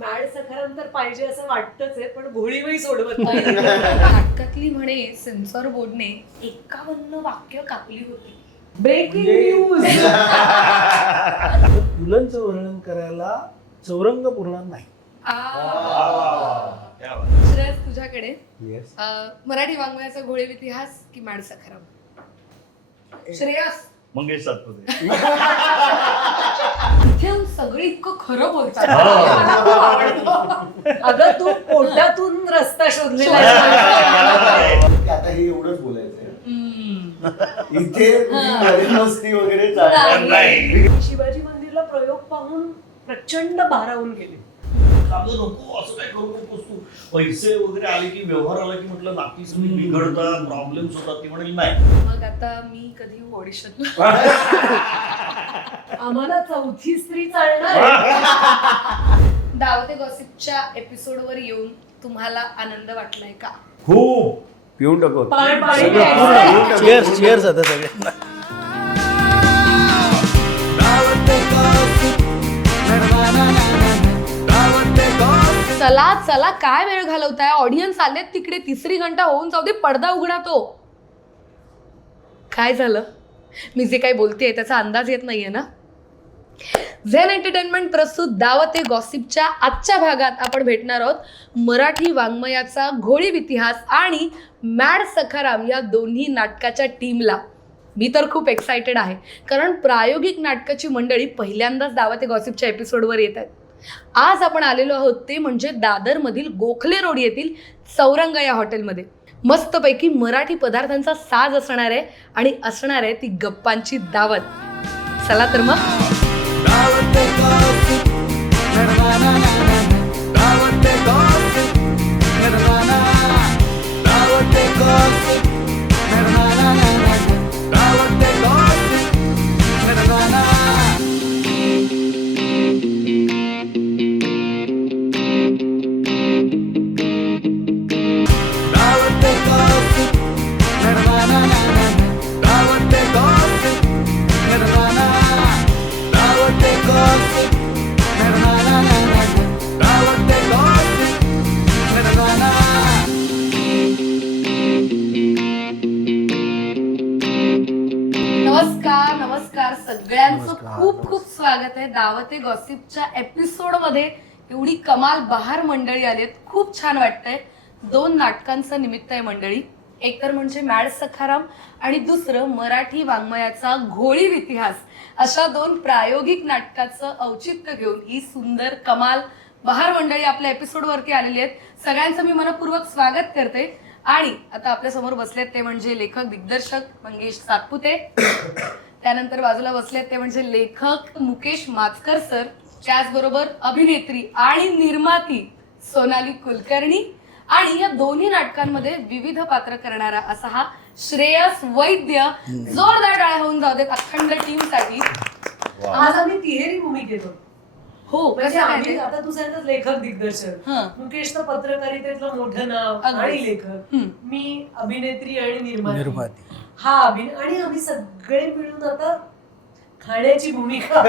Mad Sakharam तर पाहिजे असं वाटतच आहे, पण घोळीवही सोडवत नाही. नाटकातली म्हणे सेन्सॉर बोर्डने 51 वाक्य कापली होती. Breaking news. पुलंचं वर्णन करायला चौरंग पुरणार नाही. श्रेयस, तुझ्याकडे येस. मराठी वाङ्मयाचा घोळीव इतिहास की मॅड सखाराम? श्रेयस, मंगेश सातपुते. इथे सगळे इतकं खरं बोलतात. अगं तू पोटातून रस्ता शोधलेला आहे. आता हे एवढंच बोलायचंय इथे मस्ती वगैरे नाही. शिवाजी मंदिरला प्रयोग पाहून प्रचंड भारावून गेले. आपलं नको असं काय करू नकोस तू. पैसे वगैरे आले की व्यवहार आला की म्हटलं नाती सगळी बिघडतात, प्रॉब्लेम्स होतात. ती म्हणेल नाही. मग आता मी कधी ऑडिशन आम्हाला चौथी स्त्री चालणार. दावते गॉसिपच्या एपिसोडवर येऊन तुम्हाला आनंद वाटलाय का? खूप. पिऊन टाकू पाणी चेअर्स चेअर्स आता सगळ्यांना. चला चला, काय वेळ घालवताय? ऑडियन्स आलेत तिकडे. तिसरी घंटा होऊन जाऊ दे, पडदा उघडा तो. काय झालं? मी जे काही बोलतेय त्याचा अंदाज येत नाहीये ना? झेन एंटरटेनमेंट प्रस्तुत दावते गॉसिपच्या आजच्या भागात आपण भेटणार आहोत मराठी वाङ्मयाचा घोळीव इतिहास आणि मॅड सखाराम या दोन्ही नाटकाच्या टीमला. मी तर खूप एक्सायटेड आहे, कारण प्रायोगिक नाटकाची मंडळी पहिल्यांदाच दावते गॉसिपच्या एपिसोडवर येत आहेत. आज आपण आलेलो आहोत ते म्हणजे दादरमधील गोखले रोड येथील चौरंग या हॉटेलमध्ये. मस्तपैकी मराठी पदार्थांचा साज असणार आहे आणि असणार आहे ती गप्पांची दावत. चला तर मग. नमस्कार नमस्कार सगळ्यांचं खूप खूप स्वागत आहे दावते गॉसिपच्या एपिसोडमध्ये. एवढी कमाल बहार मंडळी आलीत, खूप छान वाटतंय. 2 नाटकांचं निमित्त आहे मंडळी. एक तर म्हणजे मॅड सखाराम आणि दुसरं मराठी वाङ्मयाचा घोळीव इतिहास. अशा 2 प्रायोगिक नाटकाचं औचित्य घेऊन ही सुंदर कमाल बहार मंडळी आपल्या एपिसोडवरती आलेली आहेत. सगळ्यांचं मी मनपूर्वक स्वागत करते. आणि आता आपल्या समोर बसलेत ते म्हणजे लेखक दिग्दर्शक मंगेश सातपुते. त्यानंतर बाजूला बसलेत ते म्हणजे लेखक मुकेश माचकर सर. त्याचबरोबर अभिनेत्री आणि निर्माती सोनाली कुलकर्णी. आणि या दोन्ही नाटकांमध्ये विविध पात्र करणारा असा हा श्रेयस वैद्य. जोरदार टाळ्या होऊन जाऊ देत अखंड टीम साठी. आज आम्ही तिहेरी भूमिकेत होतो. हो, म्हणजे आम्ही आता तू सांगतच लेखक दिग्दर्शक, हं. मुकेश तर पत्रकारितेतलं मोठं नाव आणि लेखक, मी अभिनेत्री आणि निर्माती. हा आणि आम्ही सगळे मिळून आता खाण्याची भूमिका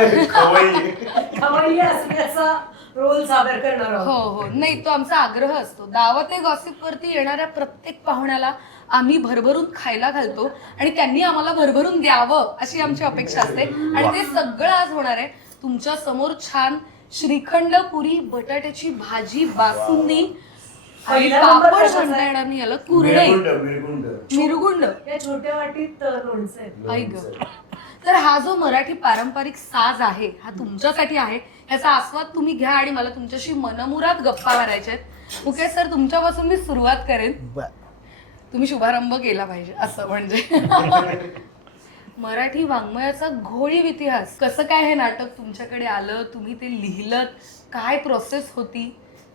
खवय्ये असण्याचा रोल सादर करणार हो आहोत. हो, नाही तो आमचा आग्रह असतो. दावते गॉसिप वरती येणाऱ्या प्रत्येक पाहुण्याला आम्ही भरभरून खायला घालतो आणि त्यांनी आम्हाला भरभरून द्यावं अशी आमची अपेक्षा असते. आणि ते सगळं आज होणार आहे. तुमच्या समोर छान श्रीखंड, पुरी, बटाट्याची भाजी, बासुंदी आणि पापड सांगता येणार नाही याला, कुरडे, मिरगुंड, या छोट्या वाटीत लोणचं आहे. आई ग. तर हा जो मराठी पारंपरिक साज आहे हा तुमच्यासाठी आहे. याचा आस्वाद तुम्ही घ्या आणि मला तुमच्याशी मनमुराद गप्पा मारायच्या आहेत. मुकेश सर, तुमच्यापासून मी सुरुवात करेन. तुम्ही शुभारंभ केला पाहिजे असं म्हणजे. मराठी वाङ्मयाचा घोळीव इतिहास, कसं काय हे नाटक तुमच्याकडे आलं? तुम्ही ते लिहिलं, काय प्रोसेस होती?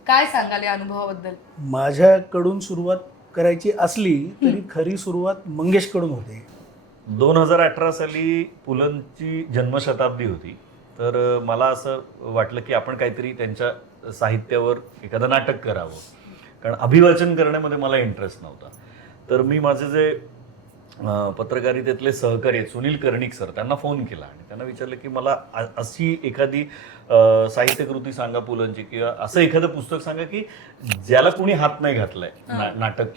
काय सांगाल या अनुभवाबद्दल? माझ्याकडून सुरुवात करायची असली तरी खरी सुरुवात मंगेशकडून होते. 2018 साली पुलंची जन्मशताब्दी होती. तर मला असं वाटलं की आपण काहीतरी त्यांच्या साहित्यावर एखादं नाटक करावं, कारण अभिवाचन करण्यामध्ये मला इंटरेस्ट नव्हता. तर मी माझे जे पत्रकारितेतले सहकारी आहेत सुनील कर्णिक सर, त्यांना फोन केला आणि त्यांना विचारलं की मला अशी एखादी साहित्यकृती सांगा पुलंची, किंवा असं एखादं पुस्तक सांगा की ज्याला कोणी हात नाही घातलाय, नाटक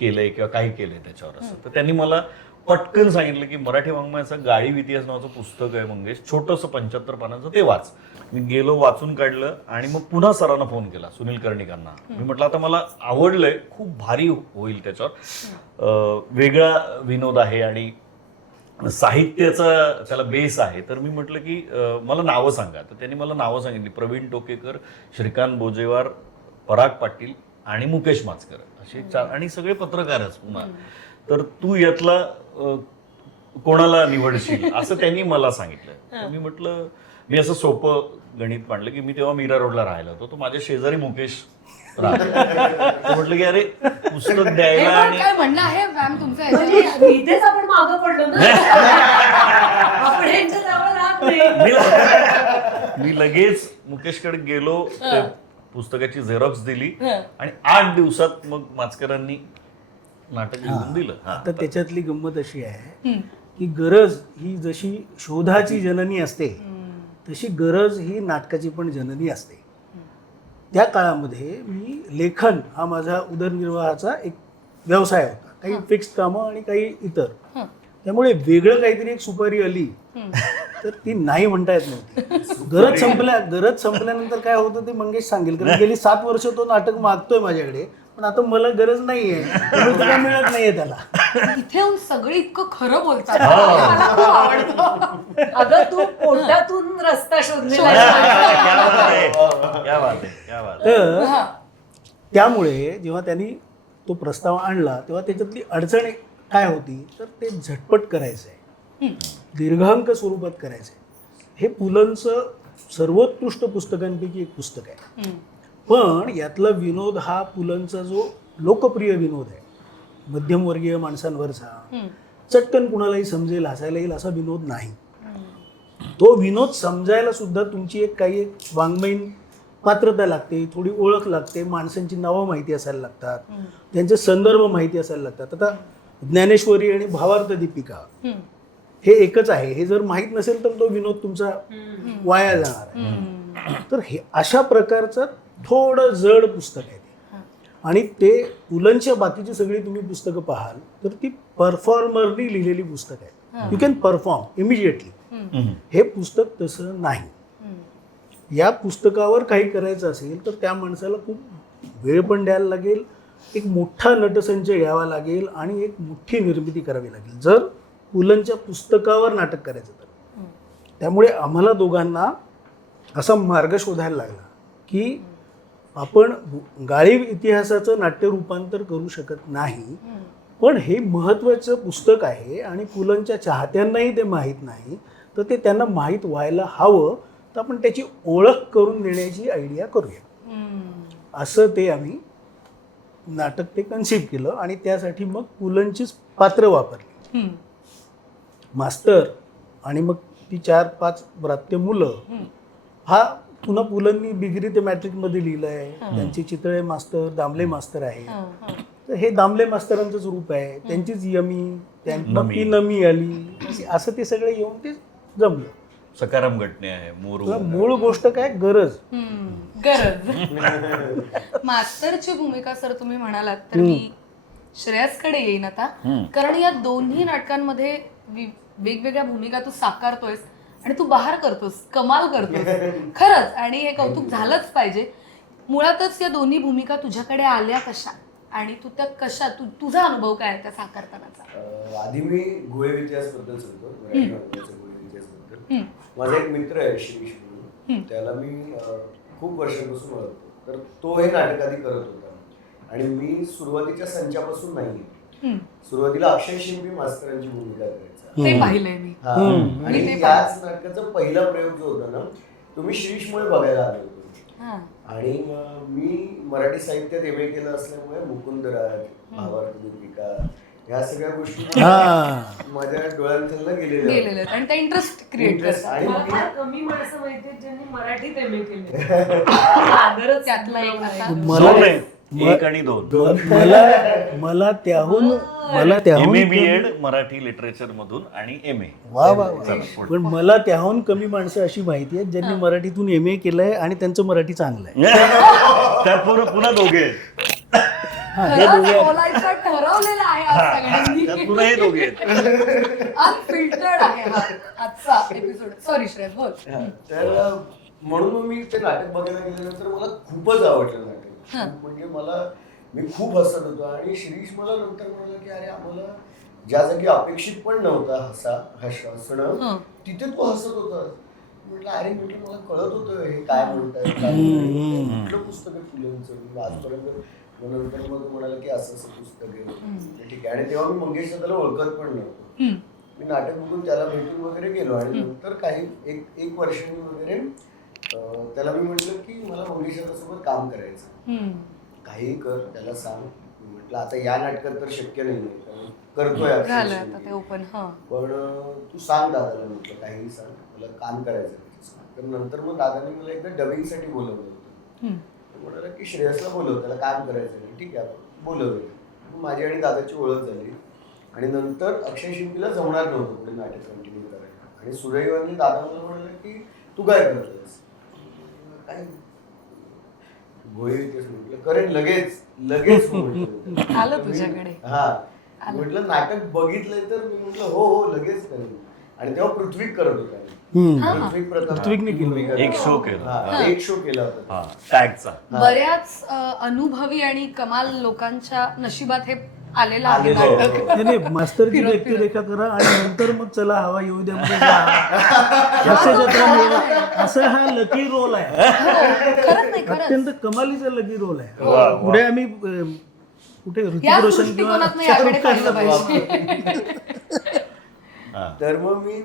केलंय किंवा काही केलंय त्याच्यावर असं. तर त्यांनी मला पटकन सांगितलं की मराठी वाङ्मयाचं गाळीव इतिहास नावाचं पुस्तक आहे मंगेश, छोटंसं 75 पानाचं, ते वाच. मी गेलो, वाचून काढलं आणि मग पुन्हा सरांना फोन केला, सुनील कर्णिकांना. मी म्हटलं आता मला आवडलंय, खूप भारी होईल त्याच्यावर, वेगळा विनोद आहे आणि साहित्याचा त्याला बेस आहे. तर मी म्हटलं की मला नावं सांगा. तर त्यांनी मला नावं सांगितली, प्रवीण टोकेकर, श्रीकांत बोजेवार, पराग पाटील आणि मुकेश माचकर, असे 4, आणि सगळे पत्रकारच पुन्हा. तर तू यातला कोणाला निवडशील असं त्यांनी मला सांगितलं. तर मी म्हटलं, मी असं सोपं गणित मांडलं की मी तेव्हा मीरा रोडला राहिला होतो, तो माझ्या शेजारी मुकेश राहतो. म्हटलं की अरे पुस्तक द्यायला आणि काय म्हणणं आहे मॅम तुमचं? इथेच आपण मागं पडलो ना. आपण यांच्या जवळ राहत नाही. मी लगेच मुकेशकडे गेलो, ते पुस्तकाची झेरॉक्स दिली आणि 8 दिवसात मग माचकरांनी नाटक लिहून दिलं. तर त्याच्यातली गंमत अशी आहे की गरज ही जशी शोधाची जननी असते, तशी गरज ही नाटकाची पण जननी असते. त्या काळामध्ये मी लेखन हा माझा उदरनिर्वाहाचा एक व्यवसाय होता, काही फिक्स्ड कामं आणि काही इतर. त्यामुळे वेगळं काहीतरी एक सुपारी आली तर ती नाही म्हणता येत नव्हती. गरज संपल्यानंतर काय होतं ते मंगेश सांगेल, कारण गेली 7 वर्ष तो नाटक मागतोय माझ्याकडे, पण आता मला गरज नाहीये, काय मिळत नाहीये त्याला. इथे येऊन सगळे इतकं खरं बोलतात, मला खूप आवडतं. अगं तू पोटातून रस्ता शोधलेला आहे. तर त्यामुळे जेव्हा त्यांनी तो प्रस्ताव आणला तेव्हा त्याच्यातली अडचण काय होती, तर ते झटपट करायचंय, दीर्घांक स्वरूपात करायचंय. हे पुलंचं सर्वोत्कृष्ट पुस्तकांपैकी एक पुस्तक आहे, पण यातला विनोद हा पुलंचा जो लोकप्रिय विनोद आहे, मध्यमवर्गीय माणसांवरचा, चटकन कुणालाही समजेल, हसायला येईल असा विनोद नाही. तो विनोद समजायला सुद्धा तुमची एक वाङ्मयीन पात्रता लागते, थोडी ओळख लागते, माणसांची नावं माहिती असायला लागतात, त्यांचे संदर्भ माहिती असायला लागतात. आता ज्ञानेश्वरी आणि भावार्थ दीपिका हे एकच आहे, हे जर माहीत नसेल तर तो विनोद तुमचा वाया जाणार आहे. तर हे अशा प्रकारचं थोडं जड पुस्तक आहे ते. आणि ते पुलंच्या बाकीची सगळी तुम्ही पुस्तकं पाहाल तर ती परफॉर्मरनी लिहिलेली पुस्तक आहे. You can perform immediately. हे पुस्तक तसं नाही. या पुस्तकावर काही करायचं असेल तर त्या माणसाला खूप वेळ पण द्यायला लागेल, एक मोठा नटसंच घ्यावा लागेल आणि एक मोठी निर्मिती करावी लागेल जर पुलंच्या पुस्तकावर नाटक करायचं तर. त्यामुळे आम्हाला दोघांना असा मार्ग शोधायला लागला की आपण गाळीव इतिहासाचं नाट्य रूपांतर करू शकत नाही, पण हे महत्त्वाचं पुस्तक आहे आणि पुलंच्या चाहत्यांनाही ते माहीत नाही, तर ते त्यांना माहीत व्हायला हवं. तर आपण त्याची ओळख करून देण्याची आयडिया करूया, असं ते आम्ही नाटक ते कन्सिव्ह केलं. आणि त्यासाठी मग पुलंचीच पात्र वापरली, मास्तर आणि मग ती 4-5 ब्रात्य मुलं. हा पुन्हा पुलंनी बिगरी ते मॅट्रिकमध्ये लिहिलं आहे. त्यांची चितळे मास्तर, दामले मास्तर आहे. तर हे दामले मास्तरांचंच रूप आहे, त्यांचीच यमी, मग ती नमी आली, असं ते सगळे येऊन ते जमलं. सकाराम घटने आहे, मूळ गोष्ट काय, गरज. मास्तरची भूमिका सर तुम्ही म्हणालात तर मी श्रेयसकडे येईन आता, कारण या दोन्ही नाटकांमध्ये वेगवेगळ्या भूमिका तू साकारतोयस आणि तू बाहेर करतोस, कमाल करतोस खरंच, आणि हे कौतुक झालंच पाहिजे. मुळातच या दोन्ही भूमिका तुझ्याकडे आल्या कशा आणि तू त्या कशा, तुझा अनुभव काय त्या साकारतानाचा? आधी मी गोळी इतिहासबद्दल सांगतो, मराठी वाङ्मयाच्या गोळी इतिहासबद्दल. माझा एक मित्र आहे शिरीष म्हणून, त्याला मी खूप वर्षांपासून ओळखतो. तर तो हे नाटक आधी करत होता आणि मी सुरुवातीच्या संचापासून नाही, सुरुवातीला अक्षय शिंपी मास्तरांची भूमिका करायचा, ते पाहिलंय मी. आणि याच नाटकाचा पहिला प्रयोग जो होता ना, तो मी शिरीषमुळे बघायला आलो होतो. आणि मी मराठी साहित्यात MA केलं असल्यामुळे मुकुंदराज, भावार्थ दीपिका, ह्या सगळ्या गोष्टी माझ्या डोळ्यांना गेलेल्या आणि त्या इंटरेस्ट क्रिएट करतात. आणि कमी माणसं माहिती ज्यांनी मराठीत MA केले. त्यातला एक आता 1 आणि 2 मला त्याहून MA-BEd मराठी लिटरेचर मधून आणि MA. वा वा वा. पण मला त्याहून कमी माणसं अशी माहिती आहेत ज्यांनी मराठीतून MA केलंय आणि त्यांचं मराठी चांगलं आहे. त्यात पुन्हा दोघे आहेत. खरंच बोलायचं ठरवलेलं आहे आज सगळ्यांनी. त्यात पुन्हा हे दोघे आहेत. अनफिल्टर्ड आहे हा आजचा एपिसोड. सॉरी श्रेयस बोल. तर म्हणून मग मी ते नाटक बघायला गेल्यानंतर मला खूपच आवडलं नाटक. म्हणजे मी खूप हसत होतो आणि शिरीष मला नंतर म्हणाला की अरे आम्हाला ज्या जागी अपेक्षित पण नव्हता हसणं तिथे तू हसत होता. म्हटलं मला कळत होतं हे काय म्हणताय कुठलं पुस्तक आहे फुलेंचं आजपर्यंत. नंतर मग म्हणाला की असं पुस्तक आहे. ठीक आहे. आणि तेव्हा मी मंगेश दादाला ओळखत पण नव्हतो. मी नाटक बघून त्याला भेटून वगैरे गेलो आणि नंतर काही एक वर्षांनी वगैरे त्याला मी म्हटलं की मला मंगेश दादासोबत काम करायचं. काही कर त्याला सांग. म्हटलं आता या नाटकात तर शक्य नाही करतोय पण तू सांग दादाला. म्हटलं काहीही सांग मला काम करायचं. तर नंतर मग दादाने मला एकदा डबिंगसाठी बोलवलं होतं. म्हणाला की श्रेयसला बोलव त्याला काम करायचं नाही. ठीक आहे बोलवलं. माझी आणि दादाची ओळख झाली आणि नंतर अक्षय शिंपीला जमणार नव्हतं पुढे नाटक कंटिन्यू करायला. आणि सुदैवाने दादा मला म्हणाले की तू काय करतोयस. काय गोळी म्हटलं करेन लगेच आलं तुझ्याकडे. हा म्हटलं नाटक बघितलंय तर मी म्हटलं हो लगेच करेन. आणि तेव्हा पृथ्वी करत होता. एक शो केला होता टॅगचा. बऱ्याच अनुभवी आणि कमाल लोकांच्या नशिबात हे आलेलं आहे नाटक. नाही मास्तरची व्यक्तिरेखा करा आणि नंतर मग चला हवा येऊ द्या असं हा लकी रोल आहे. अत्यंत कमालीचा लकी रोल आहे. पुढे आम्ही कुठे ऋतिक रोशन किंवा शाहरुख खानला. तर मग मी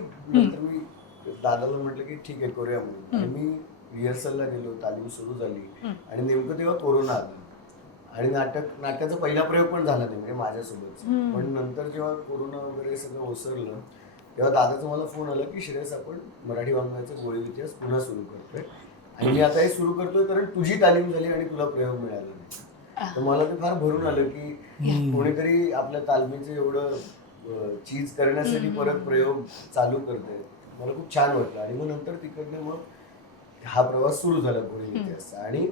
दादाला म्हटलं की ठीक आहे करूया म्हणून. आणि मी रिहर्सलला गेलो. तालीम सुरू झाली आणि नेमकं तेव्हा कोरोना आला आणि नाटकाचा पहिला प्रयोग पण झाला नाही म्हणजे माझ्यासोबत. पण नंतर जेव्हा कोरोना वगैरे सगळं ओसरलं तेव्हा दादाचा मला फोन आला की श्रेयस आपण मराठी वाङ्मयाचा गोळी इतिहास पुन्हा सुरू करतोय आणि मी आता हे सुरू करतोय कारण तुझी तालीम झाली आणि तुला प्रयोग मिळाला नाही. तर मला ते फार भरून आलं की कोणीतरी आपल्या तालमीचं एवढं चीज करण्यासाठी परत प्रयोग चालू करते. मला खूप छान वाटलं. आणि मग नंतर तिकडनं मग हा प्रवास सुरू झाला गोळी इतिहासचा. आणि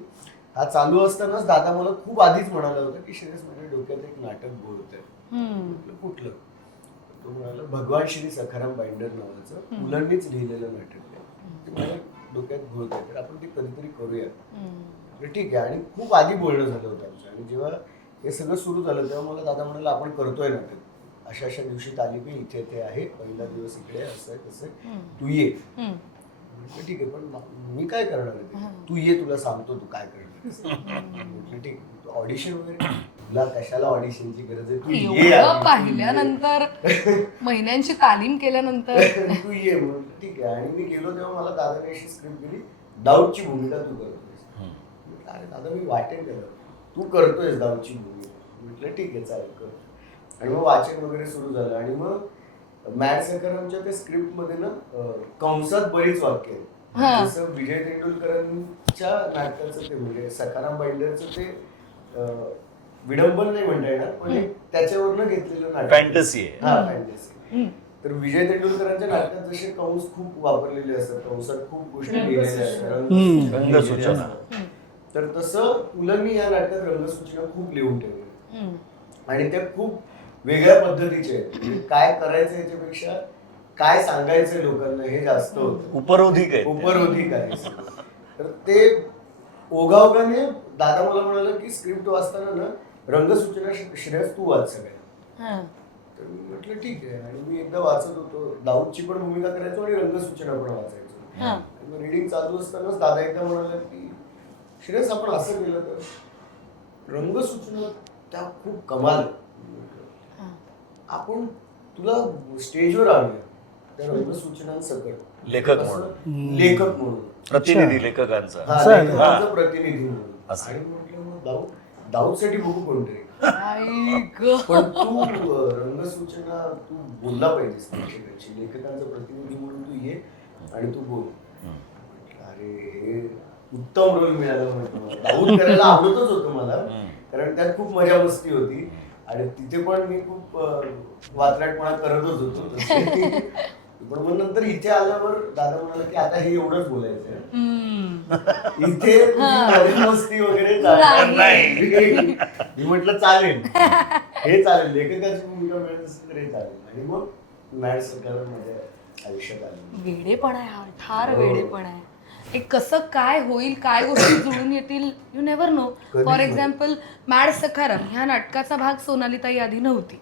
हा चालू असतानाच दादा मला खूप आधीच म्हणाला होता की श्रेयस माझ्या डोक्यात एक नाटक बोलतंय. म्हटलं कुठलं. तो म्हणाला भगवान श्री सखाराम बाइंडर नावाचं मुलांनीच लिहिलेलं नाटक आहे ते माझ्या डोक्यात घोळतंय तर आपण ते कधीतरी करूया. ठीक आहे. आणि खूप आधी बोलणं झालं होतं आमचं. आणि जेव्हा हे सगळं सुरू झालं तेव्हा मला दादा म्हणाला आपण करतोय नाटक. अशा दिवशी तालीम इथे आहे. पहिला दिवस इकडे असं आहे तसं तू ये. ठीक आहे पण मी काय करणार आहे. तू ये तुला सांगतो तू काय करणार. म्हटलं ठीक तू ऑडिशन वगैरे तुला कशाला ऑडिशनची गरज आहे. तू ये पाहिल्यानंतर महिन्यांची तालीम केल्यानंतर तू ये. म्हटलं ठीक आहे. आणि मी गेलो तेव्हा मला दादाने अशी स्क्रिप्ट दिली दाऊदची भूमिका तू करतोयस. म्हटलं अरे दादा मी वाटेल केलं तू करतोयस दाऊदची भूमिका. म्हटलं ठीक आहे चालेल कर. आणि मग वाचन वगैरे सुरू झालं. आणि मग मॅट सखारामच्या त्या स्क्रिप्टमध्ये ना कंसात बरीच वाक्य आहेत. जसं विजय तेंडुलकरांच्या नाटकाचं ते म्हणजे सखाराम बाइंडरचं ते विडंबन नाही म्हणता येणार पण त्याच्यावरनं घेतलेलं नाटक फॅन्टसी आहे. हा फॅन्टसी. तर विजय तेंडुलकरांच्या नाटकात जसे कंस खूप वापरलेले असतात कंसात खूप गोष्टी लिहिलेल्या असतात तर तसं पुलंनी या नाटकात रंगसूचना खूप लिहून ठेवल्या. आणि त्या खूप वेगळ्या पद्धतीचे आहेत. काय करायचं याच्यापेक्षा काय सांगायचंय लोकांना हे जास्त होतं. उपरोधिक आहे. तर ते ओघाओघाने दादा मला म्हणाला की स्क्रिप्ट वाचताना ना रंगसूचना श्रेयस तू वाच सगळ्या. तर मी म्हटलं ठीक आहे. आणि मी एकदा वाचत होतो. दाऊदची पण भूमिका करायचो आणि रंगसूचना पण वाचायचो. आणि मग रिडिंग चालू असतानाच दादा एकदा म्हणाला की श्रेयस आपण असं केलं तर रंगसूचना त्या खूप कमाल आपण तुला स्टेजवर आणूया त्या रंगसूचनांसकट लेखक म्हणून प्रतिनिधी लेखकांचा प्रतिनिधी म्हणून. आणि म्हटलं मग दाऊदसाठी बघू कोणतरी. पण तू रंगसूचना तू बोलला पाहिजेस लेखकांचा प्रतिनिधी म्हणून तू ये आणि तू बोल. अरे हे उत्तम रोल मिळाला म्हणतो. दाऊद करायला आवडतच होतं मला त्यात खूप मजा मस्ती होती आणि तिथे पण मी खूप वात्रटपणा करतच होतो तसे. पण मग नंतर इथे आल्यावर दादा म्हणाला की आता हे एवढंच बोलायचंय, इथे मजा मस्ती वगैरे चालणार नाही. मी म्हटलं चालेल, हे चालेल, लेखकाची भूमिका मिळत असेल तर हे चालेल. आणि मग मॅड सरकार माझ्या आयुष्यात आली. वेडेपणा आहे हा, ठार वेडेपणा आहे. एक कसं काय होईल, काय गोष्टी जुळून येतील, you never know. For example mad Sakharam ह्या नाटकाचा भाग सोनालीताई आधी नव्हती,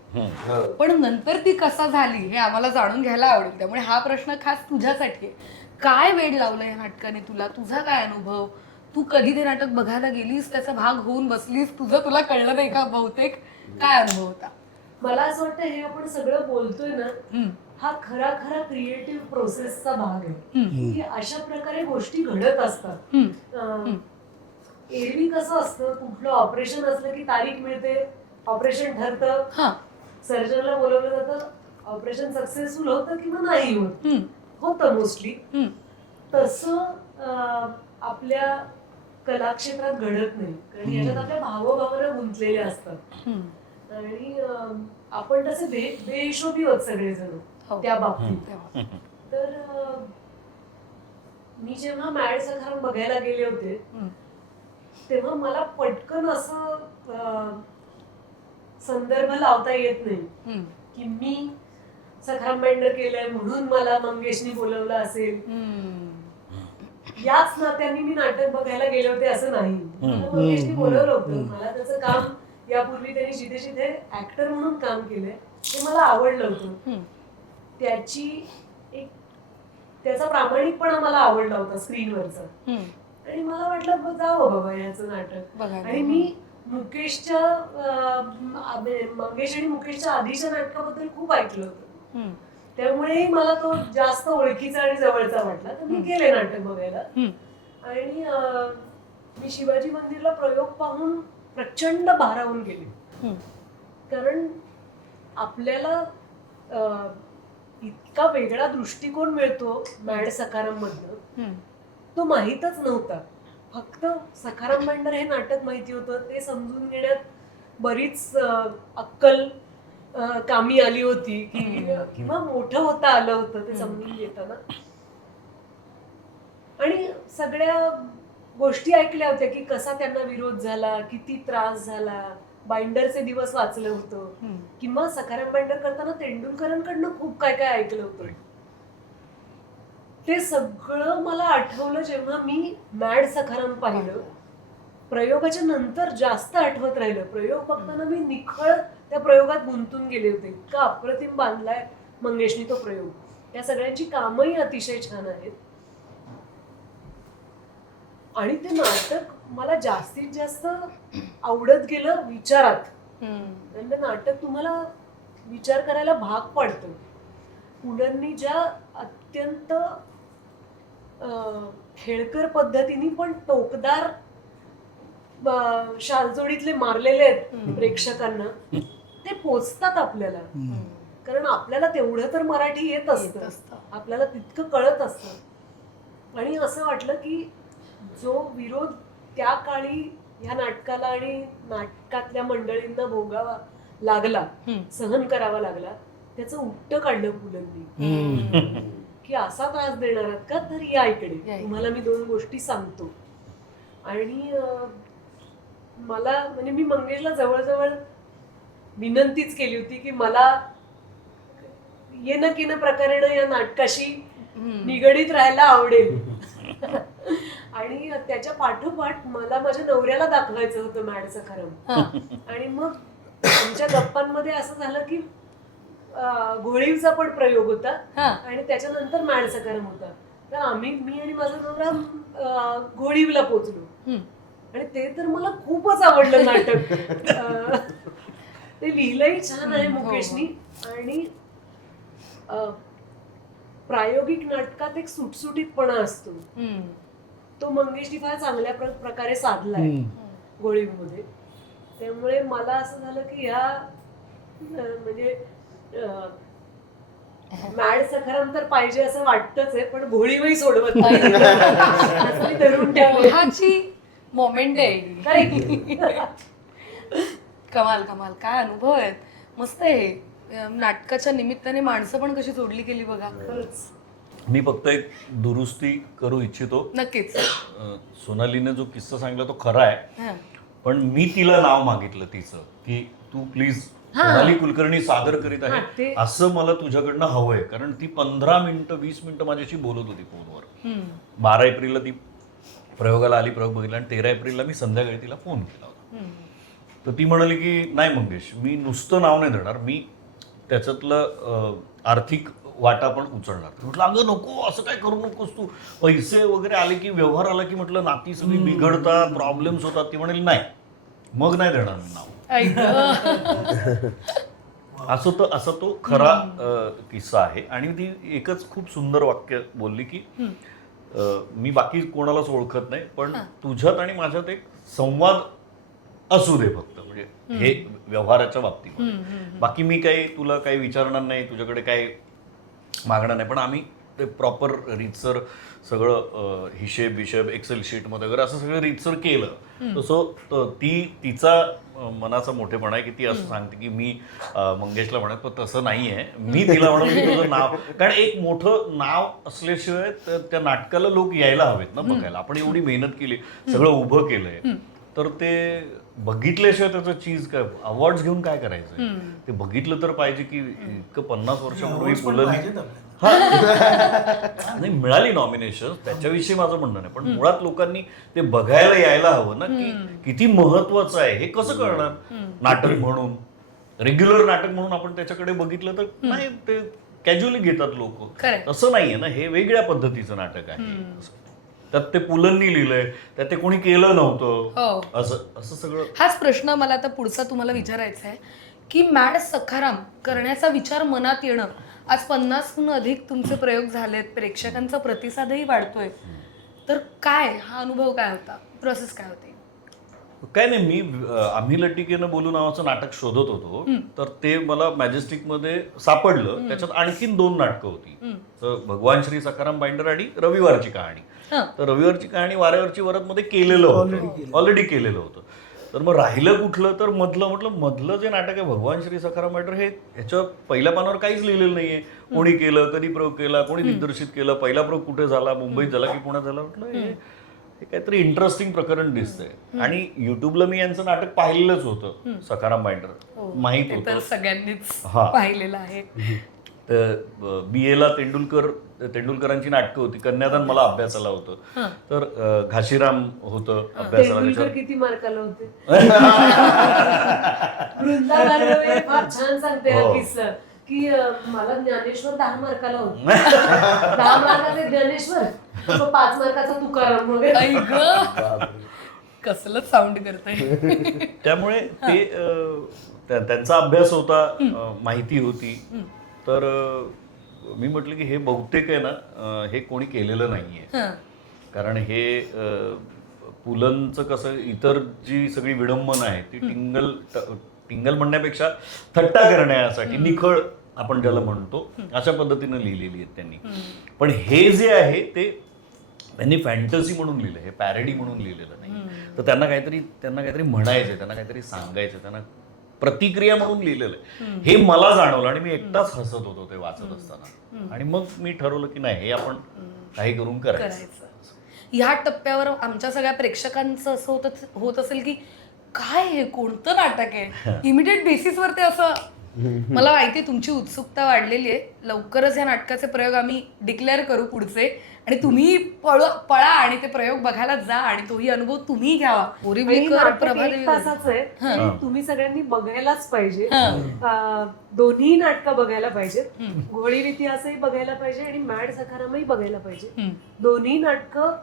पण नंतर ती कसा झाली हे आम्हाला जाणून घ्यायला आवडेल. त्यामुळे हा प्रश्न खास तुझ्यासाठी आहे. काय वेड लावलं या नाटकाने तुला, तुझा काय अनुभव, तू कधी ते नाटक बघायला गेलीस, त्याचा भाग होऊन बसलीस, तुला कळलं नाही का बहुतेक, काय अनुभव होता? मला असं वाटतं हे आपण सगळं बोलतोय ना, हा खरा क्रिएटिव्ह प्रोसेसचा भाग आहे की अशा प्रकारे गोष्टी घडत असतात. एरवी कसं असतं, कुठलं ऑपरेशन असलं की तारीख मिळते, ऑपरेशन ठरतं, सर्जनला बोलवलं जातं, ऑपरेशन सक्सेसफुल होतं किंवा नाही होतं मोस्टली. तसं आपल्या कलाक्षेत्रात घडत नाही, कारण याच्यात आपल्या भावभावना गुंतलेल्या असतात आणि आपण तसे बेहिशोबी होत सगळेजण त्या बाबतीत. तर मी जेव्हा मॅड सखाराम बघायला गेले होते तेव्हा मला पटकन असं संदर्भ लावता येत नाही की मी सखाराम बेंडर केलंय म्हणून मला मंगेशनी बोलवलं असेल, याच नात्याने मी नाटक बघायला गेले होते असं नाही. मंगेशनी बोलवलं होतं, मला त्याचं काम यापूर्वी त्यांनी जिथे जिथे ऍक्टर म्हणून काम केलंय ते मला आवडलं होतं. त्याचा प्रामाणिकपणा मला आवडला होता स्क्रीनवरचा, आणि मला वाटलं जावं बाबा याचं नाटक. आणि मी मंगेश आणि मुकेशच्या आधीच्या नाटकाबद्दल खूप ऐकलं होतं, त्यामुळे मला तो जास्त ओळखीचा आणि जवळचा वाटला, तर मी गेले नाटक बघायला. आणि मी शिवाजी मंदिरला प्रयोग पाहून प्रचंड भारावून गेले, कारण आपल्याला इतका वेगळा दृष्टिकोन मिळतो मॅड सखाराम मधनं, तो माहीतच नव्हता. फक्त सखाराम बेंडर हे नाटक माहिती होतं, ते समजून घेण्यात बरीच अक्कल कामी आली होती किंवा मोठं होता आलं होतं ते समजून घेताना. आणि सगळ्या गोष्टी ऐकल्या होत्या की कसा त्यांना विरोध झाला, किती त्रास झाला, बाइंडरचे दिवस वाचलं होतं, किंवा सखाराम बाइंडर करताना तेंडुलकरांकडनं खूप काय काय ऐकलं होतं. ते सगळं मला आठवलं जेव्हा मी मॅड सखाराम पाहिलं. प्रयोगाच्या नंतर जास्त आठवत राहिलं. प्रयोग बघताना मी निखळ त्या प्रयोगात गुंतून गेले होते. इतका अप्रतिम बांधलाय मंगेशनी तो प्रयोग. त्या सगळ्यांची कामही अतिशय छान आहेत. आणि ते नाटक मला जास्तीत जास्त आवडत गेलं विचारात. म्हणजे नाटक तुम्हाला विचार करायला भाग पाडतं. पुलंनी ज्या अत्यंत खेळकर पद्धतीने पण टोकदार शालजोडीतले मारलेले आहेत प्रेक्षकांना, ते पोचतात आपल्याला. कारण आपल्याला तेवढं तर मराठी येत असतं, आपल्याला तितकं कळत असतं. आणि असं वाटलं की जो विरोध त्या काळी या नाटकाला आणि नाटकातल्या मंडळींना भोगावा लागला, सहन करावा लागला, त्याचं उट्ट काढलं पुलंनी. की असा त्रास देणार आहात का, तर या इकडे तुम्हाला मी 2 गोष्टी सांगतो. आणि मला म्हणजे मी मंगेशला जवळजवळ विनंतीच केली होती की मला येणं केनं प्रकारेण या नाटकाशी निगडीत राहायला आवडेल. आणि त्याच्या पाठोपाठ मला माझ्या नवऱ्याला दाखवायचं होतं मॅड सखाराम. आणि मग आमच्या गप्पांमध्ये असं झालं की घोळीवचा पण प्रयोग होता आणि त्याच्यानंतर मॅड सखाराम होता. तर मी आणि माझा नवरा घोळीवला पोचलो. आणि ते तर मला खूपच आवडलं नाटक. ते लिहिलंही छान आहे मुकेशनी. आणि प्रायोगिक नाटकात एक सुटसुटीतपणा असतो, तो मंगेशनी फार चांगल्या प्रकारे साधलाय घोळीवमध्ये. त्यामुळे मला असं झालं की ह्या म्हणजे मॅड सखाराम तर पाहिजे असं वाटतच आहे, पण घोळीवही सोडवत नाही. धरून ठेवाची मोमेंट आहे. कमाल कमाल, काय अनुभव आहेत. मस्त आहे हे. नाटकाच्या निमित्ताने माणसं पण कशी जोडली गेली बघा. खरंच. मी फक्त एक दुरुस्ती करू इच्छितो. नक्कीच. सोनालीने जो किस्सा सांगितला तो खरा आहे, हा. पण मी तिला नाव मागितलं तिचं की तू प्लीज सोनाली कुलकर्णी सादर करीत हा, आहे ते- असं मला तुझ्याकडनं हवंय. कारण ती 15 मिनिटं 20 मिनिटं माझ्याशी बोलत होती फोनवर. हम्म. 12 एप्रिलला ती प्रयोगाला आली, प्रयोग बघितला, आणि 13 एप्रिलला मी संध्याकाळी तिला फोन केला होता. हम्म. तर ती म्हणाली की नाही मंगेश, मी नुसतं नाव नाही देणार, मी त्याच्यातलं आर्थिक वाटा पण उचलणार. म्हटलं अगं नको, असं काय करू नकोस तू. पैसे वगैरे आले की, व्यवहार आला की म्हटलं नाती सगळी बिघडतात, प्रॉब्लेम्स होतात. ती म्हणाली नाही, मग नाही देणार मी नाव. ऐक. असं तो खरा किस्सा आहे. आणि ती एकच खूप सुंदर वाक्य बोलली की मी बाकी कोणालाच ओळखत नाही, पण तुझ्यात आणि माझ्यात एक संवाद असू दे फक्त, म्हणजे हे व्यवहाराच्या बाबतीत. बाकी मी काही तुला काही विचारणार नाही, तुझ्याकडे काही मागणार नाही, पण आम्ही ते प्रॉपर रीतसर सगळं हिशेब बिशेब एक्सेल शीटमध्ये वगैरे असं सगळं रीतसर केलं. तसं तिचा मनाचा मोठेपणा आहे की ती असं सांगते की मी मंगेशला म्हणत, पण तसं नाही आहे. मी तिला म्हणत की तुझं नाव, कारण एक मोठं नाव असल्याशिवाय त्या नाटकाला लोक यायला हवेत ना बघायला. आपण एवढी मेहनत केली, सगळं उभं केलंय, तर ते बघितल्याशिवाय त्याचं चीज काय, अवॉर्ड्स घेऊन काय करायचं. ते बघितलं तर पाहिजे की इतकं 50 वर्षापूर्वी पुलंनी नाही मिळाली नॉमिनेशन, त्याच्याविषयी माझं म्हणणं नाही, पण मुळात लोकांनी ते बघायला यायला हवं ना की किती महत्वाचं आहे. हे कसं कळणार नाटक म्हणून, रेग्युलर नाटक म्हणून आपण त्याच्याकडे बघितलं तर नाही, ते कॅज्युअली घेतात लोक. तसं नाहीये ना, हे वेगळ्या पद्धतीचं नाटक आहे. त्यात ते पुलंनी लिहिलंय, त्यात ते कोणी केलं नव्हतं, असं सगळं. हाच प्रश्न मला आता पुढचा तुम्हाला विचारायचा आहे की मॅड सखाराम करण्याचा विचार मनात येणं. आज 50हून अधिक तुमचे प्रयोग झालेत, प्रेक्षकांचा प्रतिसादही वाढतोय, तर काय हा अनुभव काय होता, प्रोसेस काय होती? काय नाही, मी आम्ही लटिकेनं बोलू नावाचं नाटक शोधत होतो, तर ते मला मॅजेस्टिकमध्ये सापडलं. त्याच्यात आणखीन 2 नाटकं होती, तर भगवान श्री सखाराम बाइंडर आणि रविवारची कहाणी. तर रविवारची कहाणी वाऱ्यावरची वरद मध्ये केलेलं होतं, ऑलरेडी केलेलं होतं. तर मग राहिलं कुठलं, तर मधलं जे नाटक आहे भगवान श्री सखाराम बाइंडर, हे ह्याच्या पहिल्या पानावर काहीच लिहिलेलं नाहीये. कोणी केलं, कधी प्रयोग केला, कोणी दिग्दर्शित केलं, पहिला प्रयोग कुठे झाला, मुंबईत झाला की पुण्यात झाला. म्हटलं हे काहीतरी इंटरेस्टिंग प्रकरण दिसतंय. आणि युट्यूबला मी यांचं नाटक पाहिलेलंच होतं, सखाराम बाइंडर, माहित होतं, सगळ्यांनीच पाहिलेलं आहे. BA ला तेंडुलकरांची नाटकं होती, कन्यादान मला अभ्यासाला होतं, तर घाशीराम होतं अभ्यासाला. तेंडुलकर किती मार्काला होते? वृंदा भार्गवे फार छान सांगते हा किस्सा की मला ज्ञानेश्वर 10 मार्काला होते. 10 मार्काचे ज्ञानेश्वर, 5 मार्काचा तुकाराम वगैरे. कसलं साऊंड करतंय. त्यामुळे ते त्यांचा अभ्यास होता, माहिती होती. तर मी म्हटलं की हे बहुतेक आहे ना, हे कोणी केलेलं नाहीये. कारण हे पुलंचं कसं, इतर जी सगळी विडंबना आहे ती टिंगल म्हणण्यापेक्षा थट्टा करण्यासाठी, निखळ आपण ज्याला म्हणतो, अशा पद्धतीनं लिहिलेली आहेत त्यांनी. पण हे जे आहे ते त्यांनी फॅन्टसी म्हणून लिहिलं, हे पॅरडी म्हणून लिहिलेलं नाही. तर त्यांना काहीतरी म्हणायचं, त्यांना काहीतरी सांगायचं, त्यांना प्रतिक्रिया म्हणून लिहिलेलं आहे. हे मला जाणवलं आणि मी एकटाच हसत होतो ते वाचत असताना. आणि मग मी ठरवलं की नाही, हे आपण काही करून करायचं. ह्या टप्प्यावर आमच्या सगळ्या प्रेक्षकांचं असं होत असेल की काय हे कोणतं नाटक आहे, इमिडिएट बेसिसवर ते असं. मला माहिती आहे तुमची उत्सुकता वाढलेली आहे. लवकरच या नाटकाचे प्रयोग आम्ही डिक्लेअर करू पुढचे, आणि तुम्ही पळा आणि ते प्रयोग बघायला जा आणि तोही अनुभव तुम्ही घ्यावा. एक तासाचं आहे, तुम्ही सगळ्यांनी बघायलाच पाहिजे. दोन्ही नाटकं बघायला पाहिजेत, घोळी इतिहासही बघायला पाहिजे आणि मॅड सखारामही बघायला पाहिजे. दोन्ही नाटकं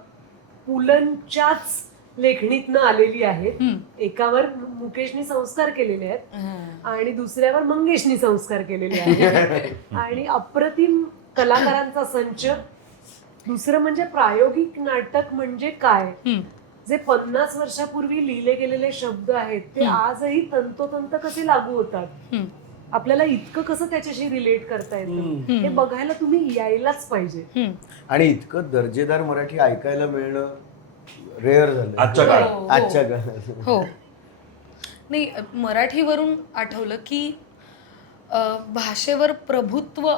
पुलंच्याच लेखणीतनं आलेली आहेत. एकावर मुकेशनी संस्कार केलेले आहेत आणि दुसऱ्यावर मंगेशनी संस्कार केलेले आहेत. आणि अप्रतिम कलाकारांचा संच. दुसरं म्हणजे प्रायोगिक नाटक म्हणजे काय, जे 50 वर्षापूर्वी लिहिले गेलेले शब्द आहेत ते आजही तंतोतंत कसे लागू होतात, आपल्याला इतकं कसं त्याच्याशी रिलेट करता येतं, हे बघायला तुम्ही यायलाच पाहिजे. आणि इतकं दर्जेदार मराठी ऐकायला मिळणं रेअर झालं आजच्या काळात. आजच्या काळात. हो, नाही, मराठीवरून आठवलं की भाषेवर प्रभुत्व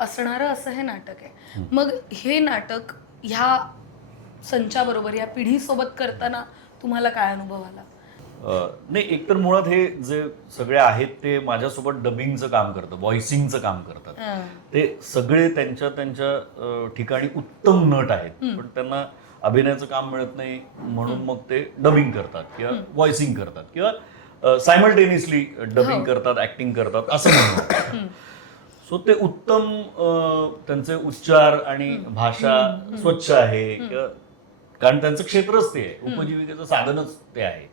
असणारं असं हे नाटक आहे. मग हे नाटक ह्या संचाबरोबर या पिढीसोबत करताना तुम्हाला काय अनुभव आला? नाही, एकतर मुळात हे जे सगळे आहेत ते माझ्यासोबत डबिंगचं काम करतात, व्हॉइसिंगचं काम करतात. ते सगळे त्यांच्या त्यांच्या ठिकाणी उत्तम नट आहेत, पण त्यांना अभिनयाचं काम मिळत नाही म्हणून मग ते डबिंग करतात किंवा व्हॉइसिंग करतात किंवा सायमल्टेनियसली डबिंग करतात, ऍक्टिंग करतात असं म्हणून. सो ते उत्तम त्यांचे उच्चार आणि भाषा स्वच्छ आहे किंवा कारण त्यांचं क्षेत्रच ते आहे, उपजीविकेचं साधनच ते आहे.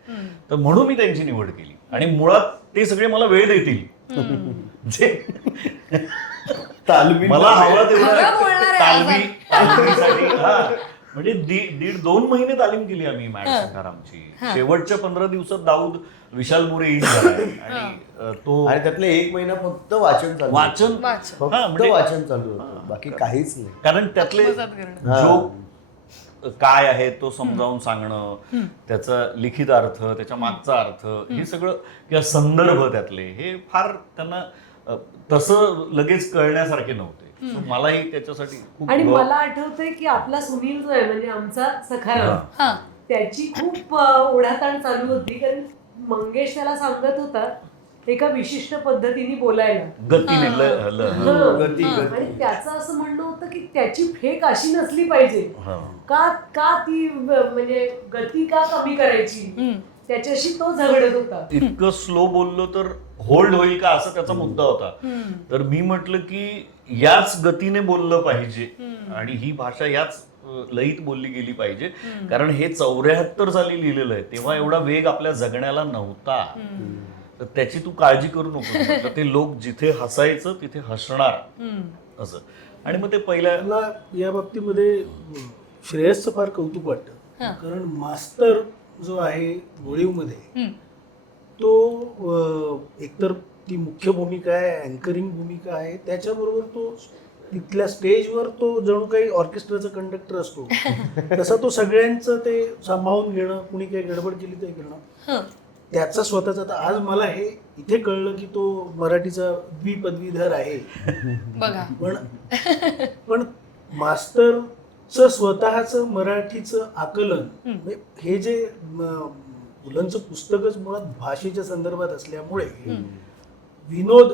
तर म्हणून मी त्यांची निवड केली आणि मुळात ते सगळे मला वेळ देतील जे मला हवा तेवढा तालमीसाठी. म्हणजे 1.5-2 महिने तालीम केली आम्ही मॅडम सखारामची. शेवटच्या 15 दिवसात दाऊद विशाल मोरे इन झालाय आणि तो आणि त्यातले 1 महिना फक्त वाचन चालू वाचन फक्त वाचन चालू होतं, बाकी काहीच नाही. कारण त्यातले जो काय आहे तो समजावून सांगणं, त्याचा लिखित अर्थ, त्याच्या मागचा अर्थ, हे सगळं किंवा संदर्भ त्यातले हे फार त्यांना तसं लगेच कळण्यासारखे नव्हते. So मलाही त्याच्यासाठी खूप आणि मला आठवतंय की आपला सुनील जो आहे म्हणजे आमचा सखाराम, त्याची खूप ओढाताण चालू होती कारण मंगेश त्याला सांगत होता एका विशिष्ट पद्धतीने बोलायला, गतीने आणि त्याचं असं म्हणणं होतं की त्याची फेक अशी नसली पाहिजे, का ती म्हणजे गती का कमी करायची, त्याच्याशी तो झगडत होता. इतकं स्लो बोललो तर होल्ड होईल का असा त्याचा मुद्दा होता. तर मी म्हटलं की याच गतीने बोललं पाहिजे आणि ही भाषा याच लयीत बोलली गेली पाहिजे, कारण हे 74 साली लिहिलेलं आहे, तेव्हा एवढा वेग आपल्या जगण्याला नव्हता. तर त्याची तू काळजी करू नको. ते लोक जिथे हसायचं तिथे हसणार असं. आणि मग ते पहिल्या मला या बाबतीमध्ये श्रेयसचं फार कौतुक वाटतं, कारण मास्तर जो आहे गोळीवमध्ये तो एकतर ती मुख्य भूमिका आहे, अँकरिंग भूमिका आहे, त्याच्याबरोबर तो तिथल्या स्टेजवर तो जणू काही ऑर्केस्ट्राचा कंडक्टर असतो तसा तो सगळ्यांचं ते सांभाळून घेणं, कुणी काही गडबड केली ते करणं, त्याचा स्वतःचा. तर आज मला हे इथे कळलं की तो मराठीचा द्विपदवीधर आहे. पण मास्टरचं स्वतःचं मराठीचं आकलन, हे जे मुलांचं पुस्तकच मुळात भाषेच्या संदर्भात असल्यामुळे विनोद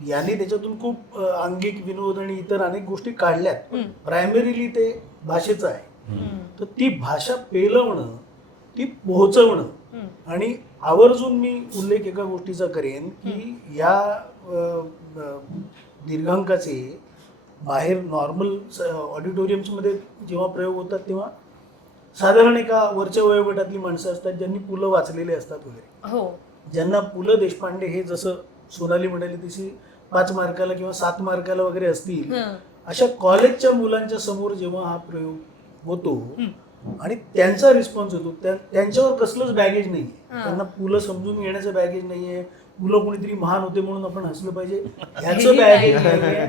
यांनी त्याच्यातून खूप अंगिक विनोद आणि इतर अनेक गोष्टी काढल्यात, प्रायमरीली ते भाषेचं आहे. तर ती भाषा पेलवणं, ती पोहोचवणं, आणि आवर्जून मी उल्लेख एका गोष्टीचा करेन की या दीर्घांकाचे बाहेर नॉर्मल ऑडिटोरियम्समध्ये जेव्हा प्रयोग होतात तेव्हा साधारण एका वरच्या वयोगटातली माणसं असतात ज्यांनी पु ल वाचलेले असतात वगैरे, ज्यांना पु ल देशपांडे हे जसं सोनाली म्हणाली तशी 5 मार्काला किंवा 7 मार्काला वगैरे असतील, अशा कॉलेजच्या मुलांच्या समोर जेव्हा हा प्रयोग होतो आणि त्यांचा रिस्पॉन्स होतो, त्यांच्यावर कसलंच बॅगेज नाही, त्यांना पु ल समजून घेण्याचं बॅगेज नाहीये, पु ल कोणीतरी महान होते म्हणून आपण हसलं पाहिजे ह्याचं बॅगेज नाहीये.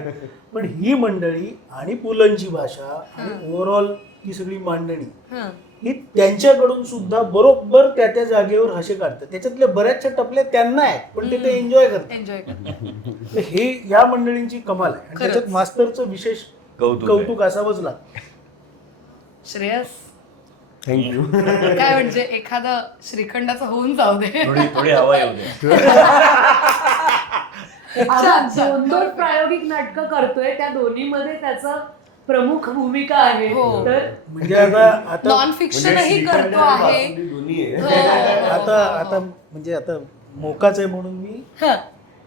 पण ही मंडळी आणि पुलंची भाषा आणि ओव्हरऑल ही सगळी मांडणी ही त्यांच्याकडून सुद्धा बरोबर त्या त्या जागेवर हसे काढतात. त्याच्यातले बऱ्याचशा टपले त्यांना आहेत, पण ते एन्जॉय करतात. हे या मंडळींची कमाल आहे आणि त्याच्यात मास्टरचं विशेष कौतुक असावंच लागतं. श्रेयस, थँक्यू. काय म्हणजे एखादा श्रीखंडाचं होऊन जाऊ दे, थोडी हवा येऊ दे. दोन प्रायोगिक नाटकं करतोय, त्या दोन्हीमध्ये त्याचा प्रमुख भूमिका आहे. तर म्हणजे आता नॉन फिक्शनही करतो आहे. आता म्हणजे आता मोकाच आहे म्हणून मी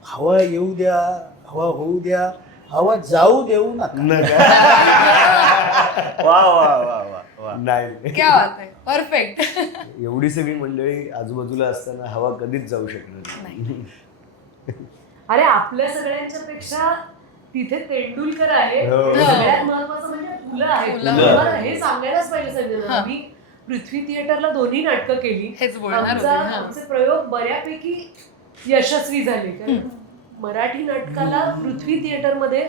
हवा येऊ द्या, हवा होऊ द्या, हवा जाऊ देऊ नका. वा वा वा वा. नाही, क्या बात आहे, परफेक्ट. एवढी सगळी मंडळी आजूबाजूला असताना हवा कधीच जाऊ शकणार नाही. अरे आपल्या सगळ्यांच्या पेक्षा तिथे तेंडुलकर आहे, सगळ्यात महत्वाचं म्हणजे फुलं आहे. हे सांगायलाच पाहिजे संजना. आम्ही पृथ्वी थिएटरला 2 नाटकं केली, आमचे प्रयोग बऱ्यापैकी यशस्वी झाले. कारण मराठी नाटकाला पृथ्वी थिएटरमध्ये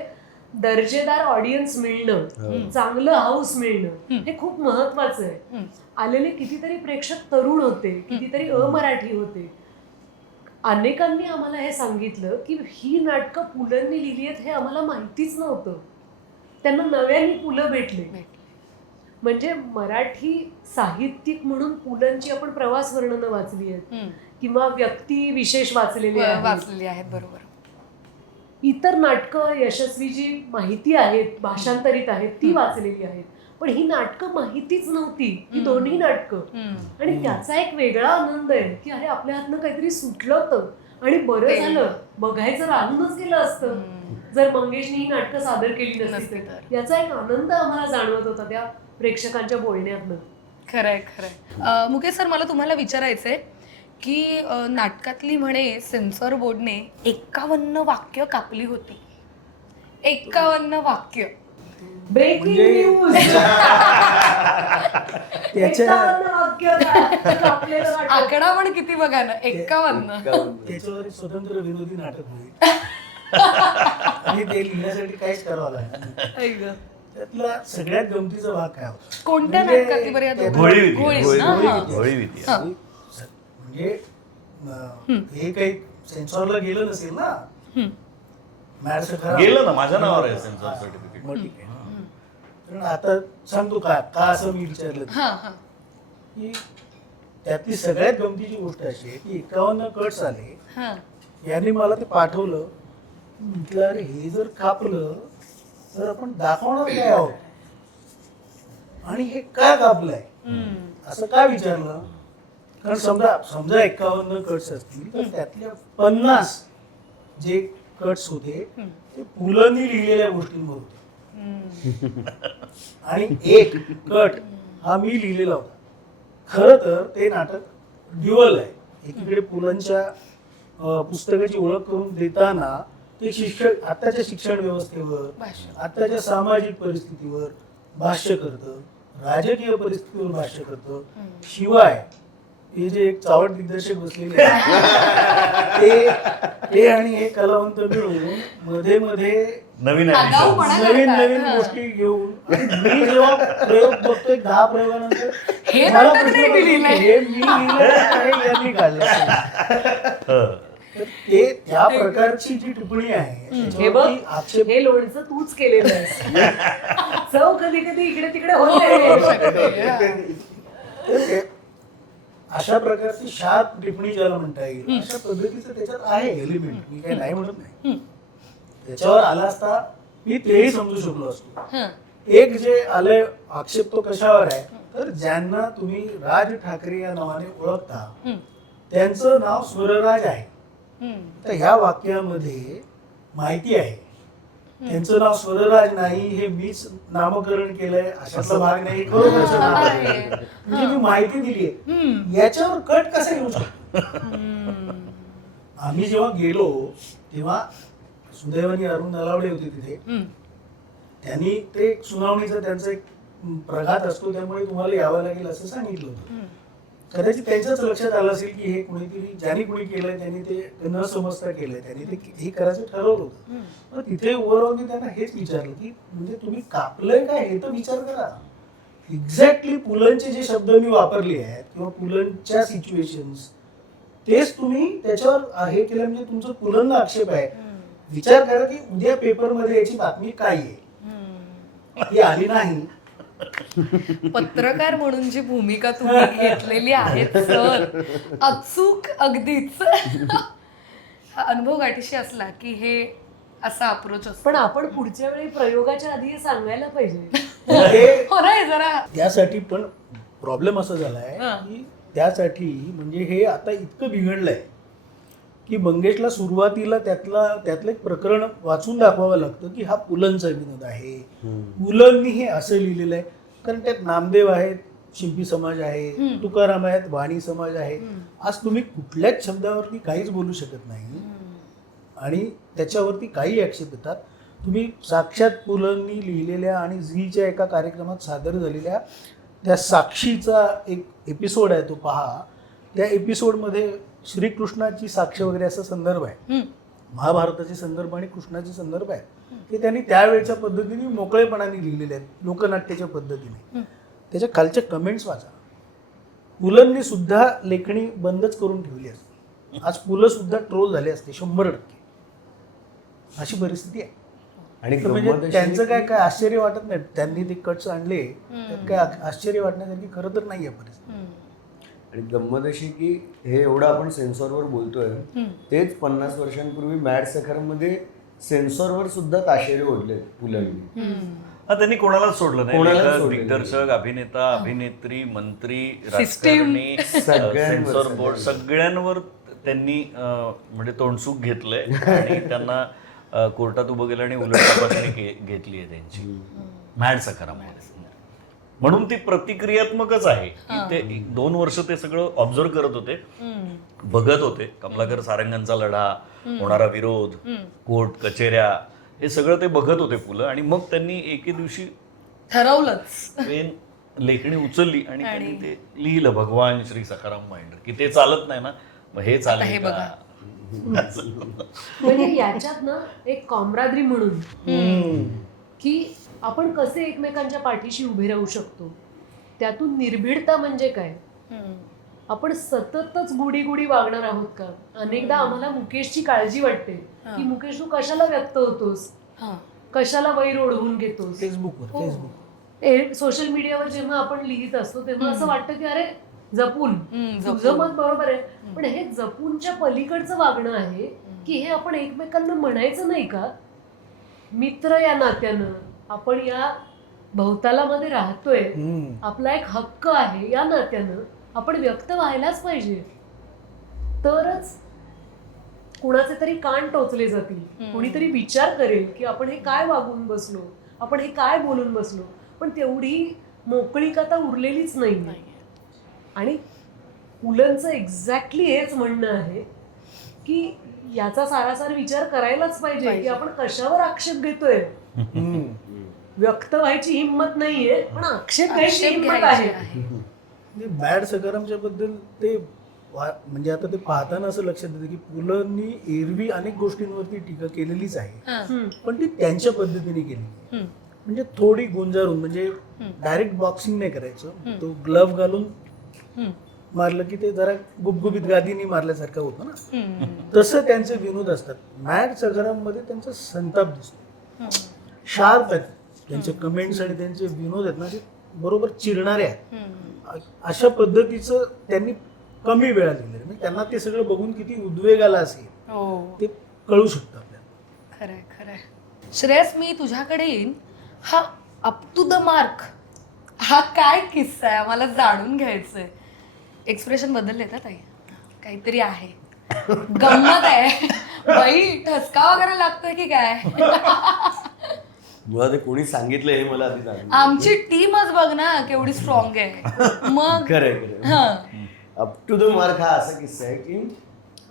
दर्जेदार ऑडियन्स मिळणं, चांगलं हाऊस मिळणं हे खूप महत्वाचं आहे. आलेले कितीतरी प्रेक्षक तरुण होते, कितीतरी अमराठी होते, अनेकांनी आम्हाला हे सांगितलं की ही नाटकं पुलंनी लिहिली आहेत हे आम्हाला माहितीच नव्हतं. त्यांना नव्याने पुलं भेटले. म्हणजे मराठी साहित्यिक म्हणून पुलंची आपण प्रवास वर्णनं वाचली आहेत किंवा व्यक्ती विशेष वाचलेली आहेत. बरोबर. इतर नाटकं यशस्वी जी माहिती आहेत, भाषांतरित आहेत, ती वाचलेली आहेत. पण ही नाटकं माहितीच नव्हती, ही दोन्ही नाटकं. आणि त्याचा एक वेगळा आनंद आहे की अरे आपल्या हातनं काहीतरी सुटलं होतं आणि बरं झालं, बघायचं राहूनच गेलं असतं जर मंगेशने ही नाटकं सादर केली नसती. याचा एक आनंद आम्हाला जाणवत होता त्या प्रेक्षकांच्या बोलण्यातनं. खरंय. मुकेश सर, मला तुम्हाला विचारायचंय की नाटकातली म्हणे सेन्सॉर बोर्डने 51 वाक्य कापली होती. 51 वाक्य. Breaking news. आकडा पण किती बघा ना, 51. त्याच्यावर स्वतंत्र विनोदी नाटक होईल आणि ते लिहिण्यासाठी काहीच करावं लागेल. त्यातला सगळ्यात गमतीचा भाग काय होता? कोणत्या नाटकातली बरं? म्हणजे हे काही सेन्सॉरला गेलं नसेल ना, गेलं ना, माझ्या नावावर आहे सेन्सॉर सर्टिफिकेट. मग ठीक आहे. कारण आता सांगतो का असं मी विचारलं की त्यातली सगळ्यात गमतीची गोष्ट अशी आहे की 51 कट्स आले. यांनी मला ते पाठवलं. म्हटलं अरे हे जर कापलं तर आपण दाखवणार काय आहोत आणि हे काय कापलंय असं काय विचारलं. कारण समजा 51 कट्स असतील तर त्यातल्या 50 जे कट्स होते ते पुलंनी लिहिलेल्या गोष्टींवर होते आणि एक कट हा मी लिहिलेला होता. खरं तर ते नाटक ड्युअल आहे. एकीकडे पुलंच्या पुस्तकाची ओळख करून देताना ते आताच्या शिक्षण व्यवस्थेवर, आताच्या सामाजिक परिस्थितीवर भाष्य करतं, राजकीय परिस्थितीवर भाष्य करतं. शिवाय हे जे एक चावट दिग्दर्शक बसलेले ते आणि हे कलावंत मिळून मध्ये मध्ये नवीन नवीन गोष्टी घेऊन मी जेव्हा प्रयोग बघतोय 10 प्रयोगानंतर मला प्रश्न पडतो, हे मी लिहिलं यांनी काढलं. ते त्या प्रकारची जी टिप्पणी आहे हे बघ, हे लोणचं तूच केलेलं आहेस. चव कधी कधी इकडे तिकडे होते. अशा प्रकारची शार्प टिप्पणी ज्याला म्हणता येईल अशा पद्धतीचं त्याच्यात आहे एलिमेंट. मी काही नाही म्हणत नाही. त्याच्यावर आला असता मी तेही समजू शकलो असतो. एक जे आले आक्षेप तो कशावर आहे तर ज्यांना तुम्ही राज ठाकरे या नावाने ओळखता त्यांचं नाव स्वरराज आहे. तर ह्या वाक्यामध्ये माहिती आहे त्यांचं नाव स्वरराज नाही, हे मीच नामकरण केलंय अशातला भाग नाही. खरोखरचं नाव आहे म्हणजे मी माहिती दिली आहे. याच्यावर कट कसा येऊ शकतो? आम्ही जेव्हा गेलो तेव्हा सुदैवानी अरुण नलावडे होते तिथे. त्यांनी ते सुनावणीचा त्यांचा एक प्रघात असतो त्यामुळे तुम्हाला यावं लागेल असं सांगितलं होतं. कदाचित त्यांच्याच लक्षात आलं असेल की हे कोणीतरी ज्यांनी कोणी केलंय त्यांनी ते न समजता केलंय, त्यांनी ते हे करायचं ठरवलं होतं. मग तिथे ओव्हरऑल मी त्यांना हेच विचारलं की म्हणजे तुम्ही कापलंय काय हे तर विचार करा. एक्झॅक्टली पुलंचे जे शब्द मी वापरले आहेत किंवा पुलंच्या सिच्युएशन्स तेच तुम्ही त्याच्यावर हे केलं म्हणजे तुमचं पुलंना आक्षेप आहे. विचार करा की उद्या पेपरमध्ये याची बातमी काय आहे. ही आली नाही. पत्रकार म्हणून जी भूमिका तुम्ही घेतलेली आहे सर, अचूक अगदीच. हा अनुभव गाठीशी असला की हे असा अप्रोच असतो. पण आपण पुढच्या वेळी प्रयोगाच्या आधी हे सांगायला पाहिजे. हो ना, जरा त्यासाठी पण प्रॉब्लेम असा झालाय की त्यासाठी म्हणजे हे आता इतकं बिघडलंय की मंगेशला सुरुवातीला त्यातलं एक प्रकरण वाचून दाखवावं लागतं की हा पुलंचा विनोद आहे, पुलंनी हे असं लिहिलेलं आहे. कारण त्यात नामदेव आहेत, शिंपी समाज आहे, तुकाराम आहेत, वाणी समाज आहे. आज तुम्ही कुठल्याच शब्दावरती काहीच बोलू शकत नाही आणि त्याच्यावरती काही आक्षेप येतात. तुम्ही साक्षात पुलंनी लिहिलेल्या आणि झीच्या एका कार्यक्रमात सादर झालेल्या त्या साक्षीचा एक एपिसोड आहे तो पहा. त्या एपिसोडमध्ये श्रीकृष्णाची साक्ष वगैरे असा संदर्भ आहे. महाभारताचे संदर्भ आणि कृष्णाचे संदर्भ आहे ते त्यांनी त्यावेळच्या पद्धतीने मोकळेपणाने लिहिलेले आहेत, लोकनाट्याच्या पद्धतीने. त्याच्या खालच्या कमेंट्स वाचा. पुलंनी सुद्धा लेखणी बंदच करून ठेवली असते. आज पु ल सुद्धा ट्रोल झाले असते 100%. अशी परिस्थिती आहे. आणि तर म्हणजे गंमत अशी त्यांचं की- काय आश्चर्य वाटत नाही. त्यांनी ते कट्स आणले त्यात काय आश्चर्य वाटण्यासारखी खरं तर नाही आहे परिस्थिती. आणि गंमत अशी की हे एवढं आपण सेन्सॉरवर बोलतोय तेच 50 वर्षांपूर्वी मॅड सखरमध्ये सेन्सॉरवर सुद्धा ताशेरे ओढले पुलंनी. हा, त्यांनी कोणालाच सोडलं नाही. कोणालाच लेखक, सोडलं नाही. दिग्दर्शक, अभिनेता, अभिनेत्री, मंत्री, System. राजकारणी, सगळ्यांवर, सेन्सॉर बोर्ड सगळ्यांवर त्यांनी म्हणजे तोंडसूक घेतलंय आणि त्यांना कोर्टात उभं केलं आणि उलट तपासणी घेतली आहे त्यांची मॅड सकारामध्ये. म्हणून ती प्रतिक्रियात्मकच आहे की ते 2 वर्ष ते सगळं ऑब्झर्व करत होते, बघत होते. कमलाकर सारंगांचा लढा, होणारा विरोध, कोर्ट कचेऱ्या, हे सगळं ते बघत होते पुलं. आणि मग त्यांनी एके दिवशी ठरवलंच. पेन लेखणी उचलली आणि त्यांनी ते लिहिलं, भगवान श्री सखाराम माइंडर. की ते चालत नाही ना, मग हे हे चालेल बघा. का? असं. म्हणजे याच्यात ना एक कॉम्रादरी म्हणून की आपण कसे एकमेकांच्या पाठीशी उभे राहू शकतो, त्यातून निर्भीडता म्हणजे काय. आपण सततच गुडी गुडी वागणार आहोत का. अनेकदा आम्हाला मुकेशची काळजी वाटते की मुकेश तू कशाला व्यक्त होतोस, कशाला वैर ओढवून घेतोस. फेसबुक सोशल मीडियावर जेव्हा आपण लिहित असतो तेव्हा असं वाटतं की अरे जपून, तुझं मत बरोबर आहे, पण हे जपूनच्या पलीकडचं वागणं आहे की हे आपण एकमेकांना म्हणायचं नाही का. मित्र या नात्यानं आपण या भवतालामध्ये राहतोय, आपला एक हक्क आहे या नात्यानं आपण व्यक्त व्हायलाच पाहिजे. तरच कुणाचे तरी कान टोचले जातील, कोणीतरी विचार करेल की आपण हे काय वागून बसलो, आपण हे काय बोलून बसलो. पण तेवढी मोकळीक आता उरलेलीच नाही. आणि पुलंचं एक्झॅक्टली हेच म्हणणं आहे की याचा सारासार विचार करायलाच पाहिजे की आपण कशावर आक्षेप घेतोय. व्यक्त व्हायची हिंमत नाहीये, पण आक्षेप घ्यायची हिंमत आहे. मॅड सकारामच्या बद्दल ते म्हणजे आता ते पाहताना असं लक्षात येतं की पुलंनी एरवी अनेक गोष्टींवरती टीका केलेलीच आहे, पण ती त्यांच्या पद्धतीने केली. म्हणजे थोडी गुंजारून, म्हणजे डायरेक्ट बॉक्सिंग नाही करायचं, तो ग्लव्ह घालून मारलं की ते जरा गुबगुबीत गादीने मारल्यासारखं होतं ना, तसं त्यांचे विनोद असतात. मॅड सकाराम मध्ये त्यांचा संताप दिसतो, शार्प आहेत त्यांचे कमेंट्स आणि त्यांचे विनोद आहेत ना, ते बरोबर चिरणारे आहेत. अशा पद्धतीचं त्यांनी कमी वेळा लिहिलं, म्हणजे त्यांना ते सगळं बघून किती उद्वेग आला असेल ते कळू शकतं आपल्याला. खरंय खरंय. श्रेयस, मी तुझ्याकडे येईन. हा अप टू द मार्क हा काय किस्सा आहे, आम्हाला जाणून घ्यायचंय. एक्सप्रेशन बदलले का ताई? काहीतरी आहे, गंमत आहे बाई, ठसका वगैरे लागतोय की काय? मुळात कोणी सांगितलं हे मला आधी सांगितलं. आमची टीमच बघ ना केवढी स्ट्रॉंग आहे. मग खरंय अप टू द मार्क हा असा किस्सा आहे की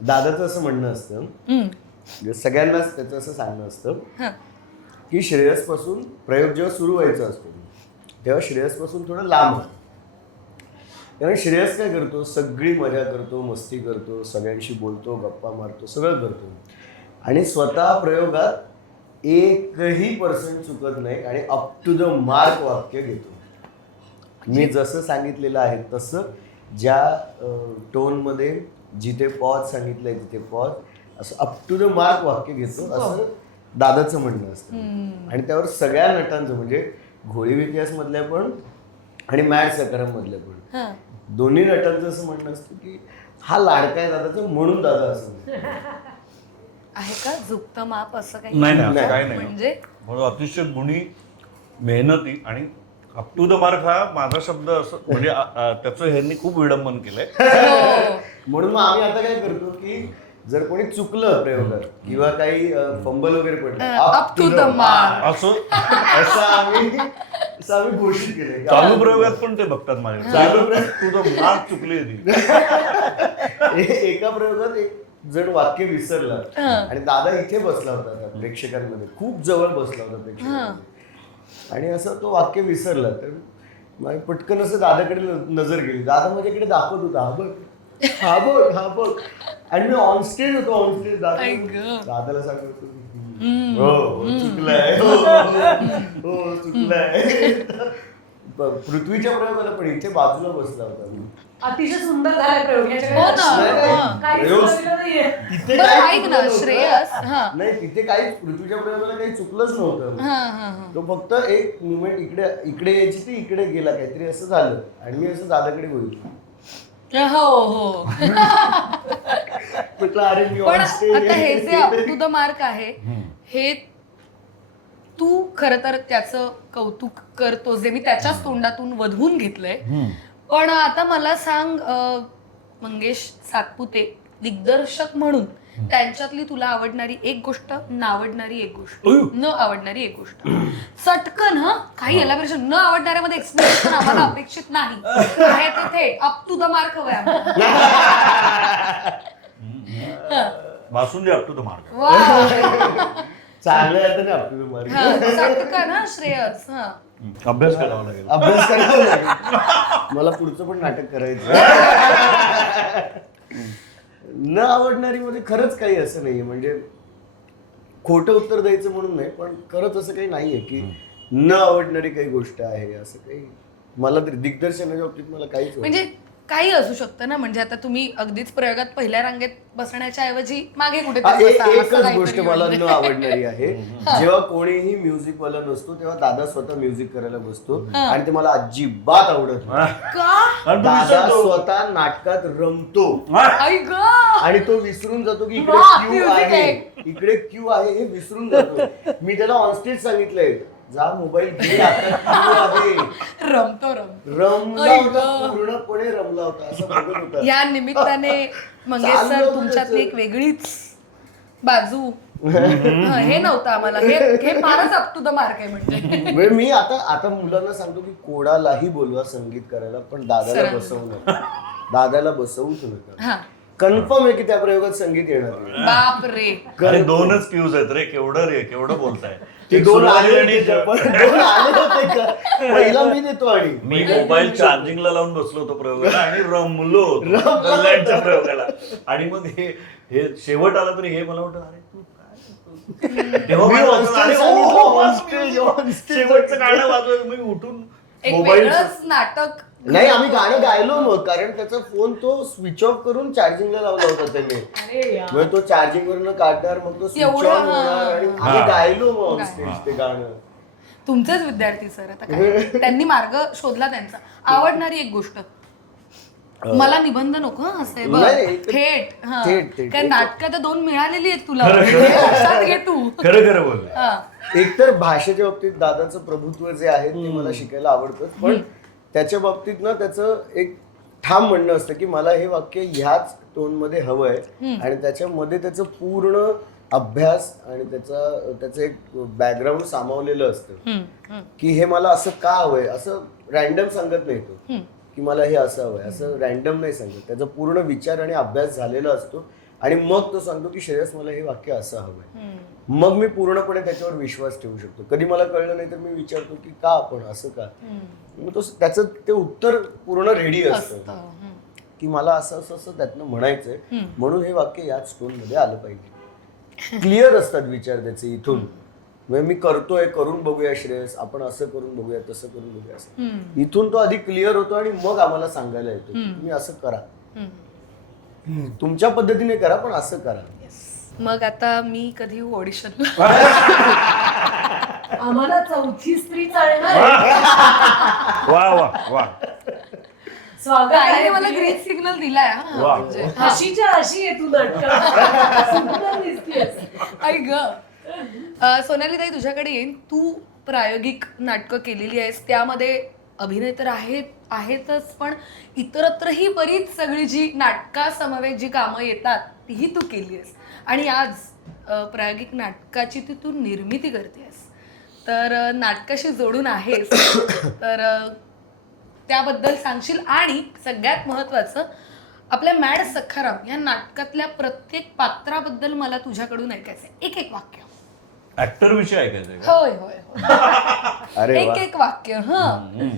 दादाचं असं म्हणणं असतं, म्हणजे सगळ्यांनाच त्याचं असं सांगणं असतं की श्रेयसपासून प्रयोग जेव्हा सुरू व्हायचा असतो तेव्हा श्रेयसपासून थोडं लांब राहा. कारण श्रेयस काय करतो, सगळी मजा करतो, मस्ती करतो, सगळ्यांशी बोलतो, गप्पा मारतो, सगळं करतो आणि स्वतः प्रयोगात एकही पर्सेंट चुकत नाही आणि अप टू द मार्क वाक्य घेतो. मी जसं सांगितलेलं आहे तसं, ज्या टोनमध्ये जिथे पॉज सांगितलंय तिथे पॉज, असं अप टू द मार्क वाक्य घेतो, असं दादाचं म्हणणं असतं. आणि त्यावर सगळ्या नटांचं, म्हणजे घोळीव इतिहास मधल्या पण आणि मॅड सकाराम मधल्या पण दोन्ही नटांचं असं म्हणणं असतं की हा लाडका आहे दादाचं म्हणून दादा असं आहे का झुकतं माप असं काही? नाही नाही, काय नाही. म्हणजे म्हणून अतिशय गुणी, मेहनती आणि अप टू द मार्क हा माझा शब्द असं, म्हणजे त्याचं ह्यांनी खूप विडंबन केलंय. म्हणून मग आम्ही आता काय करतो की जर कोणी चुकलं प्रयोगात किंवा काही फंबल वगैरे पडलं, अप टू द मार्क असं असं आम्ही घोषित केलंय. चालू प्रयोगात पण ते बघतात माझ्या, चालू प्रयोग तू तो मार्क चुकली ती. एका प्रयोगात एक जण वाक्य विसरला आणि दादा इथे बसला होता त्या प्रेक्षकांमध्ये, खूप जवळ बसला होता प्रेक्षकांमध्ये, आणि असं तो वाक्य विसरला तर पटकन असं दादाकडे नजर गेली. दादा माझ्याकडे दाखवत होता, हा बघ हा बघ हा बघ, आणि मी ऑनस्टेज होतो. ऑनस्टेज दादाला सांगत हो चुकलाय, हो चुकलाय. पृथ्वीच्या प्रयोगाला पण इथे बाजूला बसला होता. अतिशय सुंदर झालाय प्रयोग. हो ना. काही काहीच प्रयोग- चुकलं नाहीये. तिथे बरं काहीच ऐक ना चुकलं नव्हतं. श्रेयस हा नाही तिथे काही पृथ्वीच्या प्रेमाला काही चुकलंच नव्हतं. हा हा हा तो फक्त एक मुवमेंट इकडे इकडे यायची ती इकडे गेला काहीतरी असं झालं आणि मी असं दादाकडे बोललो हो हो म्हटलं अरे मी पण on stage आता हे आहे. जे अप टू द मार्क आहे हे तू खर तर त्याचं कौतुक करतो जे मी त्याच्याच तोंडातून वधवून घेतलंय. पण आता मला सांग मंगेश सातपुते दिग्दर्शक म्हणून त्यांच्यातली तुला आवडणारी एक गोष्ट, नावडणारी एक गोष्ट, न आवडणारी एक गोष्ट. चटकन हा काही याला न आवडणाऱ्यामध्ये एक्सप्लेनेशन आम्हाला अपेक्षित नाही आहे ते थेट अप टू द मार्क हवंय आम्हाला. Basundi up to the mark. वा. चांगलं आहे ना आपलं मार्ग. हा, चटकन हा श्रेयस हा अभ्यास करावा लागेल. अभ्यास करावा लागेल. मला पुढचं पण नाटक करायचं. न आवडणारी मध्ये खरंच काही असं नाहीये म्हणजे खोटं उत्तर द्यायचं म्हणून नाही पण खरंच असं काही नाहीये की न आवडणारी काही गोष्ट आहे असं काही मला तरी दिग्दर्शनाच्या बाबतीत मला काहीच वाटत म्हणजे काही असू शकतं ना म्हणजे आता तुम्ही अगदीच प्रयोगात पहिल्या रांगेत बसण्याच्या ऐवजी मागे कुठे एकच गोष्ट मला न आवडणारी आहे जेव्हा कोणीही म्युझिक वाला नसतो तेव्हा दादा स्वतः म्युझिक करायला बसतो आणि ते मला अजिबात आवडत नाही. का दादा स्वतः नाटकात रमतो आई ग आणि तो विसरून जातो की इकडे वा, क्यू music आहे आहे. इकडे क्यू आहे हे विसरून जातो. मी त्याला ऑनस्टेज सांगितलंय जा मोबाईल घे आता क्यू आहे. रमतो रमला आई होता गं. पूर्णपणे रमला होता असं बघत होता. या निमित्ताने मंगेश चाललं सर होतं तुमच्यातली त्याचं. एक वेगळीच बाजू हे नव्हतं आम्हाला हे फारच अप टू द मार्क आहे म्हणजे. म्हणजे मी आता मुलांना सांगतो की कोणालाही बोलवा संगीत करायला पण दादाला सरांना. बसवू नका. दादाला बसवूच नका. हा कन्फर्म आहे की त्या प्रयोगात संगीत येणार नाही. बाप रे अरे दोनच फ्यूज आहेत रे केवढं बोलताय. ते एक दोन सुरुवाती आले आणि होते का? पण दोन आले होते का? पहिला मी देतो आणि मी मोबाईल चार्जिंगला लावून बसलो होतो प्रयोगाला आणि रमलो कल्याणच्या प्रयोगाला आणि मग हे शेवट आला तरी हे मला वाटतं अरे तू काय तेव्हा मी मला on वाटलं, अरे, stage हो, हो, सांगितलं, हो, on stage, on stage. शेवटचं गाणं वाजवलं मी उठून एक मोबाईल वेगळंच नाटक नाही आम्ही गाणं गायलो मग कारण त्याचा फोन तो स्विच ऑफ करून चार्जिंगला लावला होता त्याने. अरे यार. मग तो चार्जिंग वरनं काढणार मग तो स्विच ऑन एवढं, होणार आणि हा. आम्ही गायलो मग ऑन हा. स्टेज ते गाणं. तुमचेच विद्यार्थी सर आता काय त्यांनी मार्ग शोधला त्यांचा. आवडणारी एक गोष्ट मला निबंध नको हं, असे बघ. नाही, थेट हा. थेट. काय नाटकं तर 2 मिळालेली आहेत तुला लक्षात घे तू खरं बोलले. हा. एकतर भाषेच्या बाबतीत दादाचं प्रभुत्व जे आहे ते मला शिकायला आवडतं पण त्याच्या बाबतीत ना त्याचं एक ठाम म्हणणं असतं की मला हे वाक्य ह्याच टोन मध्ये हवंय आणि त्याच्यामध्ये त्याचं पूर्ण अभ्यास आणि त्याचं एक बॅकग्राऊंड सामावलेलं असतं की हे मला असं का हवंय असं रॅन्डम सांगत नाही तो की मला हे असं हवंय असं रॅन्डम नाही सांगत. त्याचा पूर्ण विचार आणि अभ्यास झालेला असतो आणि मग तो सांगतो की श्रेयस मला हे वाक्य असं हवंय. मग मी पूर्णपणे त्याच्यावर विश्वास ठेवू शकतो. कधी मला कळलं नाही तर मी विचारतो की का आपण असं का. मग तो त्याचं ते उत्तर पूर्ण रेडी असतं की मला असं असं असं त्यातनं म्हणायचंय म्हणून हे वाक्य याच टोन मध्ये आलं पाहिजे. क्लिअर असतात विचार त्याचे इथून. म्हणजे मी करतोय करून बघूया श्रेयस आपण असं करून बघूया तसं करून बघूया असं इथून तो आधी क्लिअर होतो आणि मग आम्हाला सांगायला येतो तुम्ही असं करा तुमच्या पद्धतीने करा पण असं करा. मग आता मी कधी ऑडिशनला आम्हाला 4थी स्त्री चालणार. वा वा वा स्वागत ताईने आहे. मला ग्रीन सिग्नल दिलाय हा. वा. म्हणजे हशीच्या हशी आहे तू नाटकात. सुंदर दिसतेस. आई ग सोनाली ताई तुझ्याकडे येईन. तू प्रायोगिक नाटकं केलेली आहेस त्यामध्ये अभिनय तर आहेतच पण इतरत्रही बरीच सगळी जी नाटकासमवेत जी कामं येतात तीही तू केली आहेस आणि आज प्रायोगिक नाटकाची तू निर्मिती करतेस तर नाटकाशी जोडून आहेस तर त्याबद्दल सांगशील. आणि सगळ्यात महत्त्वाचं आपल्या मॅड सखाराम या नाटकातल्या प्रत्येक पात्राबद्दल मला तुझ्याकडून ऐकायचंय एक वाक्य. ऍक्टर विषय ऐकायचंय का? होय होय होय. अरे वा एक वाक्य. हा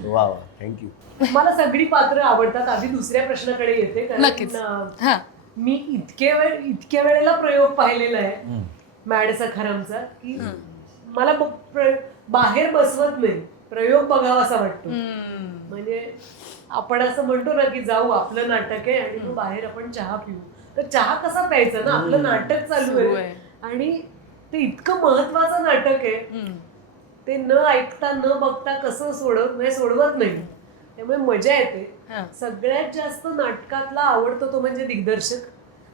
वा वा थँक्यू. मला सगळी पात्र आवडतात. आधी दुसऱ्या प्रश्नाकडे येते नक्कीच. हा मी इतक्या वेळेला प्रयोग पाहिलेला आहे मॅड सखारामचा की मला बाहेर बसवत नाही. प्रयोग बघावासा वाटतो. म्हणजे आपण असं म्हणतो ना की जाऊ आपलं नाटक आहे आणि मग बाहेर आपण चहा पिऊ तर चहा कसा प्यायचा ना, आपलं नाटक चालू आहे आणि ते इतकं महत्वाचं नाटक आहे, ते न ऐकता न बघता कसं सोडवत नाही, त्यामुळे मजा येते. सगळ्यात जास्त नाटकातला आवडतो तो म्हणजे दिग्दर्शक.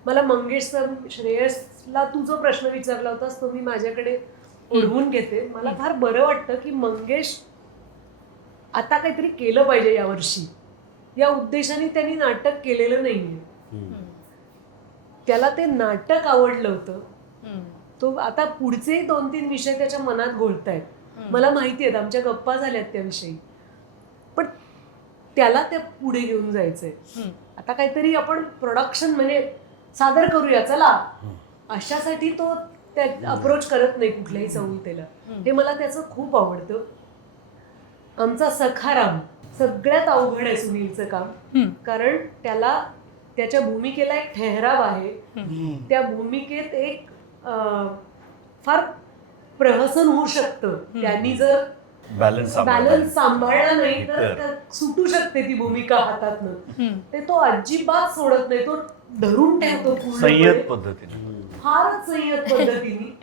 मला मंगेश सर, श्रेयसला तू जो प्रश्न विचारला होतास तो मी माझ्याकडे ओढवून घेते. मला फार बरं वाटतं की मंगेश आता काहीतरी केलं पाहिजे यावर्षी, या उद्देशाने त्यांनी नाटक केलेलं नाहीये. त्याला ते नाटक आवडलं होतं. तो आता पुढचे 2-3 विषय त्याच्या मनात घोळतायत, मला माहिती आहेत, आमच्या गप्पा झाल्यात त्याविषयी, पण त्याला त्या पुढे घेऊन जायचंय. आता काहीतरी आपण प्रोडक्शन म्हणजे सादर करूया चला, अशासाठी तो अप्रोच करत नाही कुठल्याही संहितेला. हे मला त्याचं खूप आवडतं. आमचा सखाराम सगळ्यात अवघड आहे सुनीलचं काम, कारण त्याला त्याच्या भूमिकेला एक ठहराव आहे. त्या भूमिकेत एक फार प्रहसन होऊ शकतं, त्यांनी जर बॅलन्स सांभाळला नाही तर सुटू शकते ती भूमिका हातातनं. ते तो अजिबात सोडत नाही, तो धरून ठेवतो संयत पद्धतीने, फारच संयत पद्धतीने.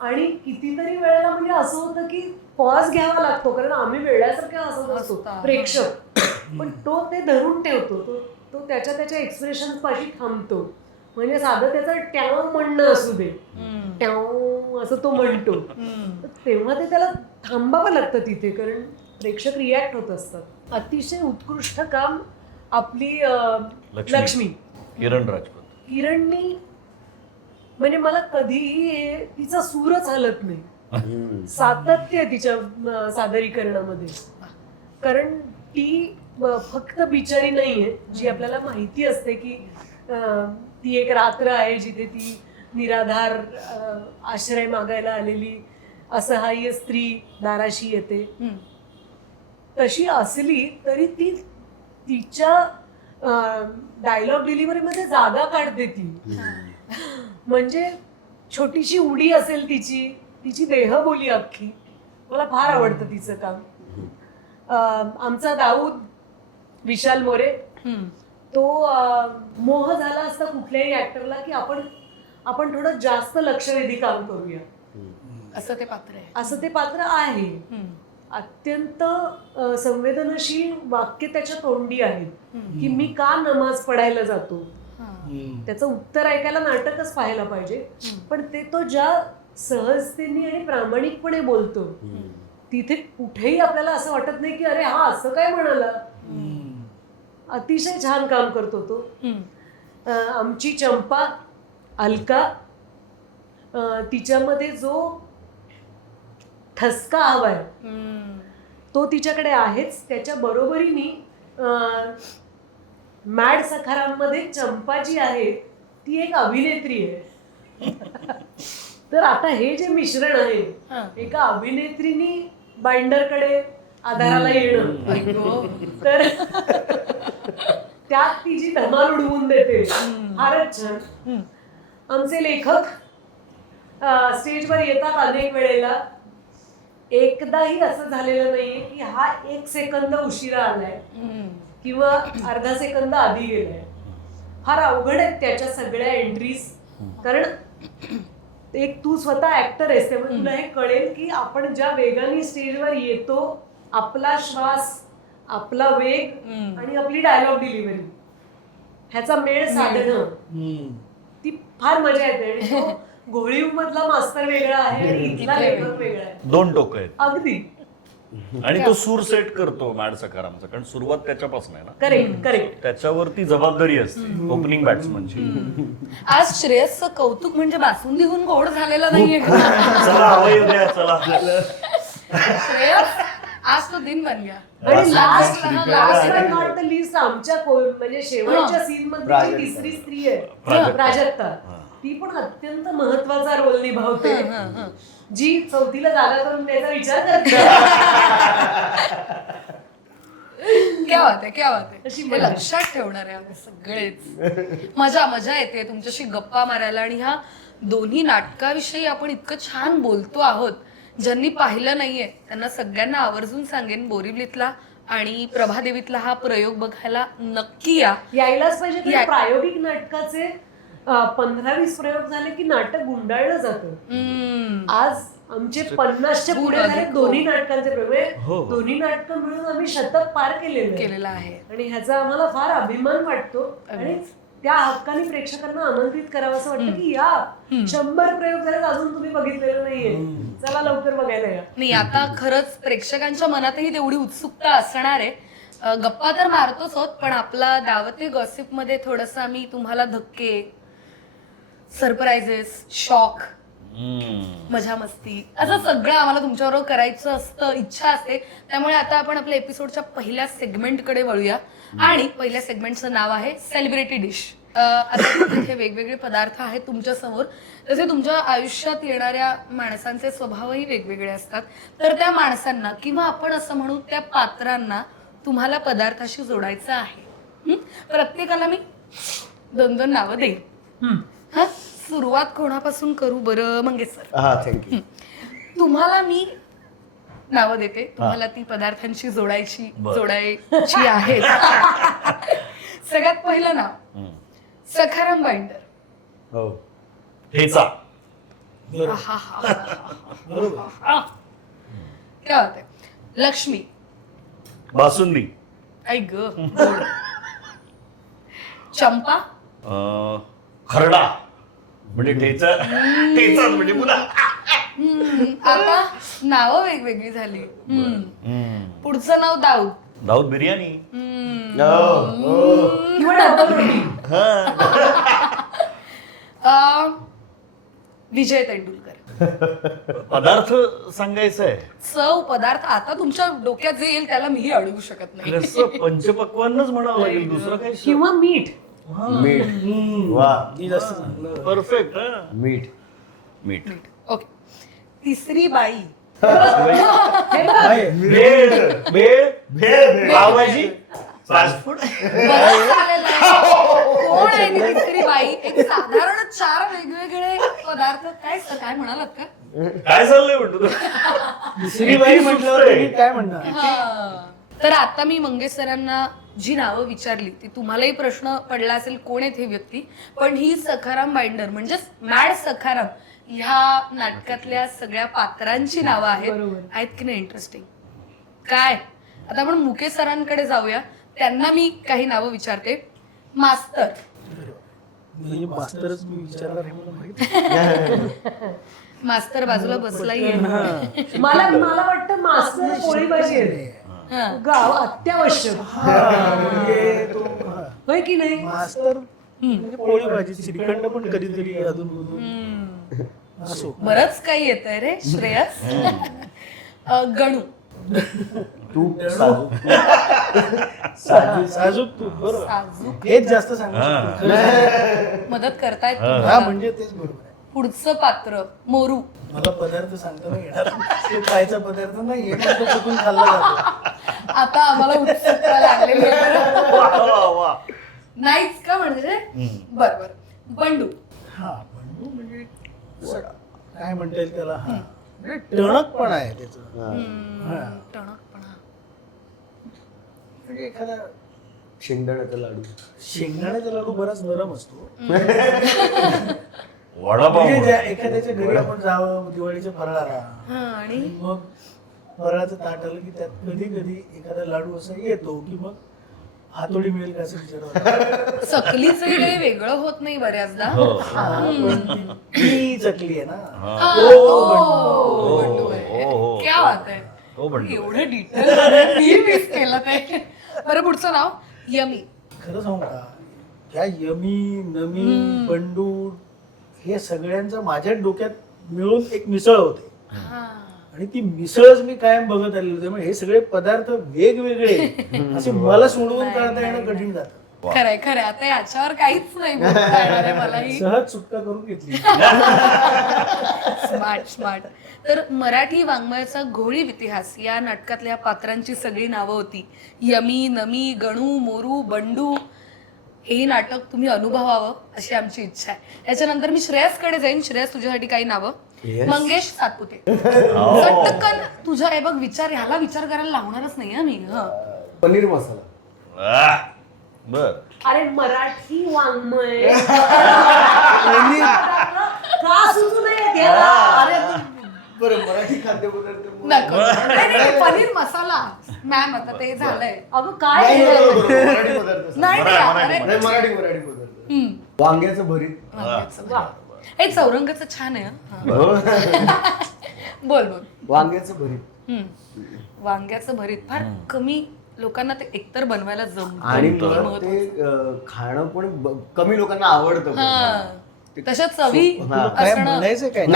आणि कितीतरी वेळेला म्हणजे असं होतं की पॉज घ्यावा लागतो, कारण आम्ही वेड्यासारख्या हसत असतो प्रेक्षक, पण तो ते धरून ठेवतो. तो त्याच्या एक्सप्रेशन पाशी थांबतो. म्हणजे साधं त्याचं ट्याव म्हणणं असू दे, ट्याव असं तो म्हणतो, तेव्हा ते त्याला थांबावं लागतं तिथे, कारण प्रेक्षक रिॲक्ट होत असतात. अतिशय उत्कृष्ट काम आपली लक्ष्मी किरण राजपूत. किरणनी म्हणजे मला कधीही तिचा सूरच हलत नाही, सातत्य तिच्या सादरीकरणामध्ये. कारण ती फक्त बिचारी नाहीये जी आपल्याला माहिती असते की ती एक रात्र आहे जिथे ती निराधार आश्रय मागायला आलेली असहाय्य स्त्री दाराशी येते. तशी असली तरी ती तिच्या डायलॉग डिलिव्हरीमध्ये जागा काढते ती. म्हणजे छोटीशी उडी असेल तिची देहबोली अख्खी, मला फार आवडतं तिचं काम. आमचा दाऊद विशाल मोरे, तो मोह झाला असता कुठल्याही ऍक्टरला की आपण थोडं जास्त लक्षवेधी काम करूया, असं ते पात्र आहे. अत्यंत संवेदनशील वाक्य त्याच्या तोंडी आहेत की मी का नमाज पडायला जातो, त्याचं उत्तर ऐकायला नाटकच पाहायला पाहिजे, पण तो ज्या सहजतेने आणि प्रामाणिकपणे बोलतो तिथे कुठेही आपल्याला असं वाटत नाही की अरे हा असं काय म्हणाला. अतिशय छान काम करतो तो. आमची चंपा अलका, तिच्यामध्ये जो ठसका हवाय तो तिच्याकडे आहेच. त्याच्या बरोबरीने मॅड सखाराममध्ये चंपा जी आहे ती एक अभिनेत्री आहे. तर आता हे जे मिश्रण आहे, एका अभिनेत्रीनी बाइंडरकडे आधाराला येणं, तर त्यात ती जी धमाल उडवून देते, फारच छान. आमचे लेखक स्टेजवर येतात अनेक वेळेला, एकदाही असं झालेलं नाहीये की हा 1 सेकंद उशिरा आलाय किंवा अर्धा सेकंद आधी गेलाय. फार अवघड आहेत त्याच्या सगळ्या एंट्रीज, कारण एक तू स्वतः ऍक्टर आहेस त्यामुळे तुला हे कळेल की आपण ज्या वेगाने स्टेजवर येतो, आपला श्वास, आपला वेग आणि आपली डायलॉग डिलिव्हरी ह्याचा मेळ साधणं, ती फार मजा येते. आणि तो घोळीव मधला मास्तर वेगळा आहे आणि इथला लेखक वेगळा आहे, 2 टोकं आहेत अगदी. आणि तो सूर सेट करतो मॅड सखारामचा, कारण सुरुवात त्याच्यापासून आहे ना. करेक्ट. त्याच्यावरती जबाबदारी असते ओपनिंग बॅट्समनची. आज श्रेयसचं कौतुक म्हणजे बासुंदीहून गोड झालेलं नाहीये का? चला हवं द्या, चला. श्रेयस आज तो दिन बन गया. आणि last but not the list आमच्या म्हणजे शेवटच्या सीन मध्ये जी तिसरी स्त्री आहे प्राजक्ता, ती पण अत्यंत महत्वाचा रोल निभावते, जी चौथीला जागा करून द्यायचा विचार करते. क्या बात आहे. हे लक्षात ठेवणार आहे आम्ही सगळेच. मजा येते तुमच्याशी गप्पा मारायला. आणि ह्या दोन्ही नाटकाविषयी आपण इतकं छान बोलतो आहोत. ज्यांनी पाहिलं नाहीये त्यांना सगळ्यांना आवर्जून सांगेन, बोरिवलीतला आणि प्रभादेवीतला हा प्रयोग बघायला नक्की यायलाच पाहिजे. प्रायोगिक नाटकाचे 15-20 प्रयोग झाले की नाटक गुंडाळलं जातं. हम्म. आज आमचे 50च्या पुढे झाले दोन्ही नाटकांचे प्रयोग. हो. दोन्ही नाटकं मिळून आम्ही शतक पार केलेलं आहे. केलेला आहे. आणि ह्याचा आम्हाला फार अभिमान वाटतो आणि त्या हक्काने प्रेक्षकांना आमंत्रित करावं असं वाटतं की या 100 प्रयोग झाले अजून तुम्ही बघितलेलं नाहीये, चला लवकर बघायला या. नाही आता खरंच प्रेक्षकांच्या मनातही तेवढी उत्सुकता असणार आहे. गप्पा तर मारतोच होत, पण आपला दावते गॉसिप मध्ये थोडस आम्ही तुम्हाला धक्के, सरप्राइजेस, शॉक, मजा मस्ती असं सगळं आम्हाला तुमच्याबरोबर करायचं असतं, इच्छा असते. त्यामुळे आता आपण आपल्या एपिसोडच्या पहिल्या सेगमेंटकडे वळूया आणि पहिल्या सेगमेंटचं नाव आहे सेलिब्रिटी डिश. आता इथे वेगवेगळे पदार्थ आहेत तुमच्या समोर. तसे तुमच्या आयुष्यात येणाऱ्या माणसांचे स्वभावही वेगवेगळे असतात. तर त्या माणसांना किंवा आपण असं म्हणू त्या पात्रांना तुम्हाला पदार्थाशी जोडायचं आहे. प्रत्येकाला मी 2-2 नावं देईन. हा, सुरुवात कोणापासून करू बरं? मंगेश सर. हा, थँक्यू. तुम्हाला मी नावं देते, तुम्हाला ती पदार्थांशी जोडायची आहेत. सगळ्यात पहिलं नाव सखाराम बाइंडर. हो. ठेचा. काय होते? लक्ष्मी. बासुंदी. ऐक ग. गोड. चंपा. खरडा म्हणजे ठेचा म्हणजे मुला. आता नावं वेगवेगळी झाली. पुढचं नाव दाऊद. दाऊद बिर्याणी. किंवा डबल रोटी. विजय तेंडुलकर. पदार्थ सांगायचं आहे. चव पदार्थ आता तुमच्या डोक्यात जे येईल त्याला मीही अडवू शकत नाही. कसं पंचपक्वान्नच म्हणावं लागेल, दुसरं काही किंवा मीठ. मीठ. वा, परफेक्ट. मीठ. ओके. तिसरी बाई. पावभाजी. Fast food. बरंच झालेलं आहे. कोण आहे ती तिसरी बाई? एक साधारण 4 वेगवेगळे पदार्थ. काय म्हणालात का? काय चाललंय म्हणतो तू? दुसरी बाई म्हटल्यावर मी काय म्हणणार? हा. तर आता मी मंगेश सरांना जी नावं विचारली ती तुम्हालाही प्रश्न पडला असेल कोण आहेत हे व्यक्ती, पण ही सखाराम बाइंडर म्हणजेच मॅड सखाराम ह्या नाटकातल्या सगळ्या पात्रांची नावं आहेत की नाही? इंटरेस्टिंग. काय आता आपण मुकेश सरांकडे जाऊया. त्यांना मी काही नावं विचारते. मास्तर. म्हणजे मास्तरच मी विचारणार आहे मला माहिती. मास्तर बाजूला बसलाही आहे. मला वाटतं मास्तर पोळी भाजी आहे. गाव अत्यावश्यक. होय की नाही? मास्तर म्हणजे पोळी भाजी, श्रीखंड पण कधीतरी अधून असो. बरंच काही येतंय रे श्रेयस. गणू. तूप. साजूक तूप. बरोबर. साजूक. हेच जास्त सांगतो. मदत करतायत हा, तुम्हाला. म्हणजे तेच बरोबर आहे. पुढचं पात्र मोरू. मला पदार्थ सांगता नाही येणार. तो खायचा पदार्थ नाही तो चुकून खाल्ला जातो. आता आम्हाला उत्सुकता लागलेली आहे. नाहीच का म्हणजे? बरोबर. बंडू. हा, बंडू म्हणजे काय म्हणता येईल त्याला? हा, म्हणजे टणकपणा आहे त्याचं. टणकपणा. म्हणजे एखादा शेंगदाण्याचा लाडू. शेंगदाण्याचा लाडू बराच नरम असतो. वडापाव. म्हणजे एखाद्याच्या घरी आपण जावं दिवाळीच्या फराळाला आणि मग फराळाचं ताट आलं की त्यात कधी कधी एखादा लाडू असा येतो की मग हातोडी मिळेल का असं विचारावं. चकलीचंही काही वेगळं होत नाही बऱ्याचदा. ती चकली आहे ना. बंडू आहे. क्या बात आहे. एवढं डिटेल मी मिस केलं ते. बरं पुढचं नाव यमी. खरं सांगू का, त्या यमी, नमी, बंडू हे सगळ्यांचं माझ्या डोक्यात मिळून एक मिसळ होते. आणि ती मिसळच मी कायम बघत आलेलो. त्यामुळे हे सगळे पदार्थ वेगवेगळे असे मला सोडवून काढता येणं कठीण जातं. खरंय. आता याच्यावर काहीच नाही बोलता येणार आहे मलाही. सहज सुटका करून घेतली. स्मार्ट. तर मराठी वाङ्मयाचा घोळीव इतिहास या नाटकातल्या पात्रांची सगळी नावं होती. यमी, नमी, गणू, मोरू, बंडू. हे नाटक तुम्ही अनुभवावं अशी आमची इच्छा आहे. याच्यानंतर मी श्रेयसकडे जाईन. श्रेयस, तुझ्यासाठी काही नावं. मंगेश सातपुते. चटकन तुझा हे बघ विचार, ह्याला विचार करायला लावणारच नाही मी. पनीर मसाला. बर. अरे मराठी वाङ्मय नाही, पनीर मसाला मॅम आता ते झालंय. अगं काय नाही, हे? मराठी पदार्थ सांग. नाही मराठी, अरे, मराठी पदार्थ. हम्म. वांग्याचं भरीत. वांग्याचं वा. भरीत. ए चौरंगाचं छान आहे हं. हो. बोल बोल. वांग्याचं भरीत. वांग्याचं भरीत फार कमी लोकांना ते एकतर बनवायला आणि जमतं. मुळात ते खाणं पण कमी लोकांना आवडतं पण. हा. तशा चवी हा. काय असणं. म्हणायचं काय हा.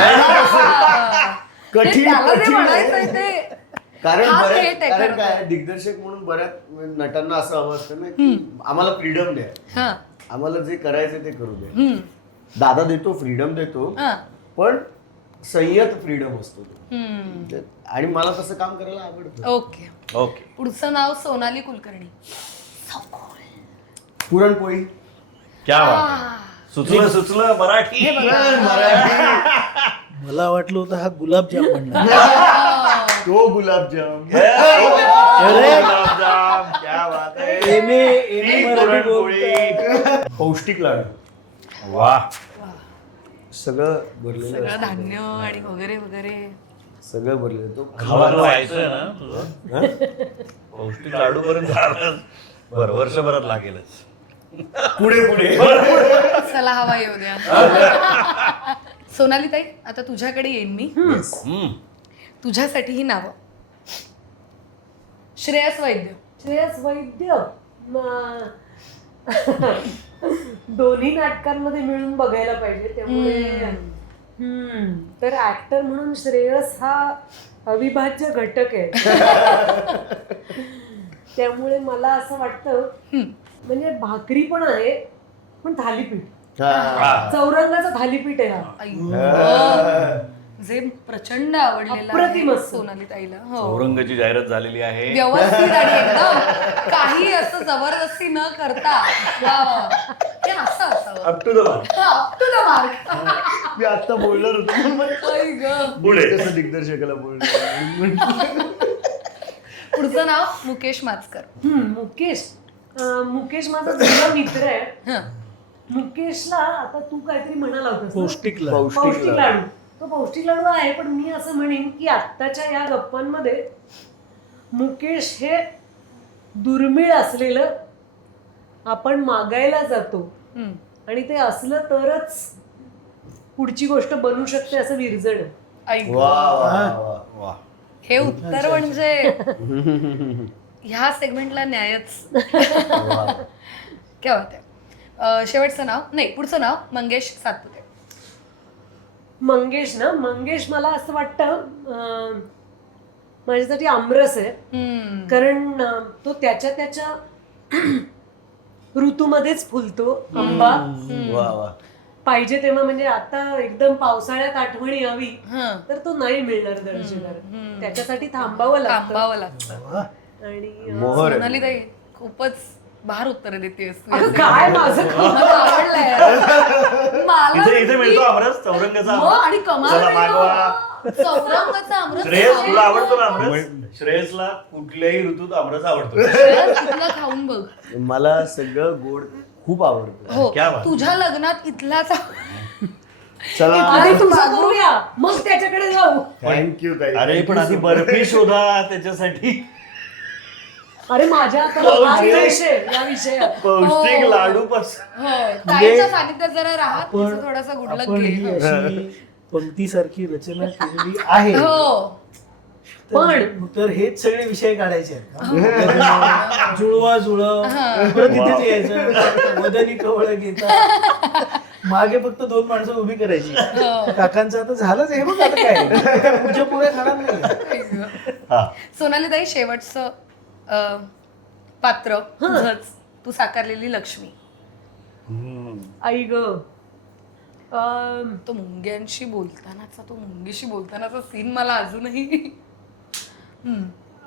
ते कठीण त्याला जे कठीण म्हणायचंय आहे. ते कारण हा बऱ्याच threat आहे कारण खरं काय तर. दिग्दर्शक म्हणून बऱ्याच नटांना असं हवं असतं ना की आम्हाला फ्रीडम द्या, हा. आम्हाला जे करायचं ते करू द्या. हम्म. दादा देतो, फ्रीडम देतो, हा. पण संयत फ्रीडम असतो तो. हम्म. आणि मला तसं काम करायला आवडतं. ओके. ओके. पुढचं नाव सोनाली कुलकर्णी. पुरणपोळी. क्या बात आहे. सुचलं मराठी. मला वाटलं होतं हा गुलाबजाम म्हणणार. तो गुलाबजाम. गुलाबजाम, क्या बात आहे. एमे मराठी पुरणपोळी. बोलतो. पौष्टिक लाडू. वा. सगळं भरलेलं सगळं असतं. धान्य आणि वगैरे वगैरे. सगळं भरलेलं. तो खावायला व्हायचंय ना तुझं? पौष्टिक लाडू पर्यंत झालं. बरं, वर्षभरात लागेलच. पुढे पुढे. चला हवा येऊ द्या. सोनाली ताई आता तुझ्याकडे येईन मी. तुझ्यासाठी ही नावं. श्रेयस वैद्य. श्रेयस वैद्य दोन्ही नाटकांमध्ये मिळून बघायला पाहिजे त्यामुळे तर ऍक्टर म्हणून श्रेयस हा अविभाज्य घटक आहे. त्यामुळे मला असं वाटतं म्हणजे भाकरी पण आहे पण थालीपीठ. चौरंगाचा थालीपीठ आहे हा. आई. जे प्रचंड आवडलेलं अप्रतिम आहे असतं. सोनाली ताईला. हो. औरंगाची जाहिरात झालेली आहे. व्यवस्थित आणि एकदम काही असं जबरदस्ती न करता. वा वा. ते असं असावं. Up to the mark. Up to the mark. मी आता बोलणार होतो. आई गं. पुढे. कसं दिग्दर्शकाला बोलणार. पुढचं नाव मुकेश माचकर. मुकेश माझा जुना मित्र आहे. हं. मुकेशला आता तू काहीतरी म्हणाला होतास ना? पौष्टिक लाडू. पौष्टिक लाडू. तो पौष्टिक लाडू आहे पण मी असं म्हणेन की आत्ताच्या या गप्पांमध्ये मुकेश हे दुर्मिळ असलेलं आपण मागायला जातो हं. आणि ते असलं तरच पुढची गोष्ट बनू शकते असं विरजण आहे. आई गं. वा वा वा. वा. हे उत्तर म्हणजे ह्या सेगमेंटला न्यायच. क्या बात आहे. शेवटचं नाव नाही पुढचं नाव मंगेश सातपुते. मंगेश मला असं वाटतं माझ्यासाठी आमरस आहे. कारण तो त्याच्या ऋतूमध्येच फुलतो आंबा. वा वा. पाहिजे तेव्हा म्हणजे आता एकदम पावसाळ्यात आठवणी यावी हं. तर तो नाही मिळणार दर्शनाला. त्याच्यासाठी थांबावं लागतं. थांबावं लागतं. आणि मोहर आहे. सोनाली ताई खूपच बाहेर उत्तर देतेस. अगं काय माझं मला आवडलंय. मला इथे मिळतो आमरस, चौरंगाचा हो, आमरस. आणि कमाल चला आहे ना. मागवा. चौरंगाचा आमरस श्रेयस खाऊन तुला आवडतो ना बघ. आमरस? श्रेयसला कुठल्याही ऋतूत आमरस आवडतो. श्रेयस, तुला खाऊन बघ. मला सगळं गोड खूप आवडतं. हो क्या बात. तुझ्या लग्नात इथलाच चला आधी तुझं करूया मग त्याच्याकडे जाऊ. थँक्यू ताई. अरे पण आधी बर्फी शोधा त्याच्यासाठी. अरे माझ्या आता या विषयात पौष्टिक लाडू पासून. हो ताईच्या सानिध्यात जरा राहा. तुझं थोडासा गुडलक आपण ही घे. अशी पंक्तीसारखी रचना केलेली आहे. हो तर हेच सगळे विषय काढायचे आहेत. जुळवा जुळव परत तिथेच यायचं. मदनी कवळ घेता मागे फक्त 2 माणसं उभी करायची. काकांचं आता झालंच हे बघ आता काय पुढच्या पुढे खाणार नाही. सोनाली ताई शेवटचं पात्र तुझंच. तू साकारलेली लक्ष्मी. आई ग तो मुंग्यांशी बोलतानाचा सीन मला अजूनही